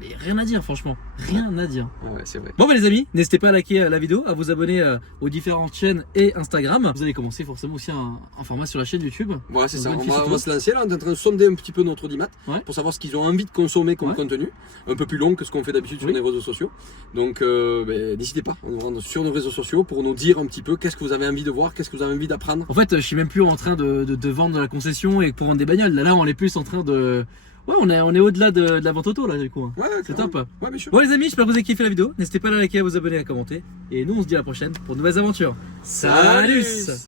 mais rien à dire, franchement. Rien à dire. Ouais, c'est vrai. Bon, les amis, n'hésitez pas à liker la vidéo, à vous abonner aux différentes chaînes et Instagram. Vous allez commencer forcément aussi un format sur la chaîne YouTube. Ouais, c'est ça. On va se lancer là. On est en train de sonder un petit peu notre audimat pour savoir ce qu'ils ont envie de consommer comme contenu. Un peu plus long que ce qu'on fait d'habitude sur les réseaux sociaux. Donc, n'hésitez pas à nous rendre sur nos réseaux sociaux pour nous dire un petit peu qu'est-ce que vous avez envie de voir, qu'est-ce que vous avez envie d'apprendre. En fait, je suis même plus en train de vendre de la concession et pour vendre des bagnoles. Là, on est plus en train de Ouais, on est au-delà de la vente auto là du coup. Ouais, C'est clairement. top. Ouais, bien sûr. Bon les amis, j'espère que vous avez kiffé la vidéo. N'hésitez pas à la liker, à vous abonner, à commenter. Et nous on se dit à la prochaine pour de nouvelles aventures. Salut.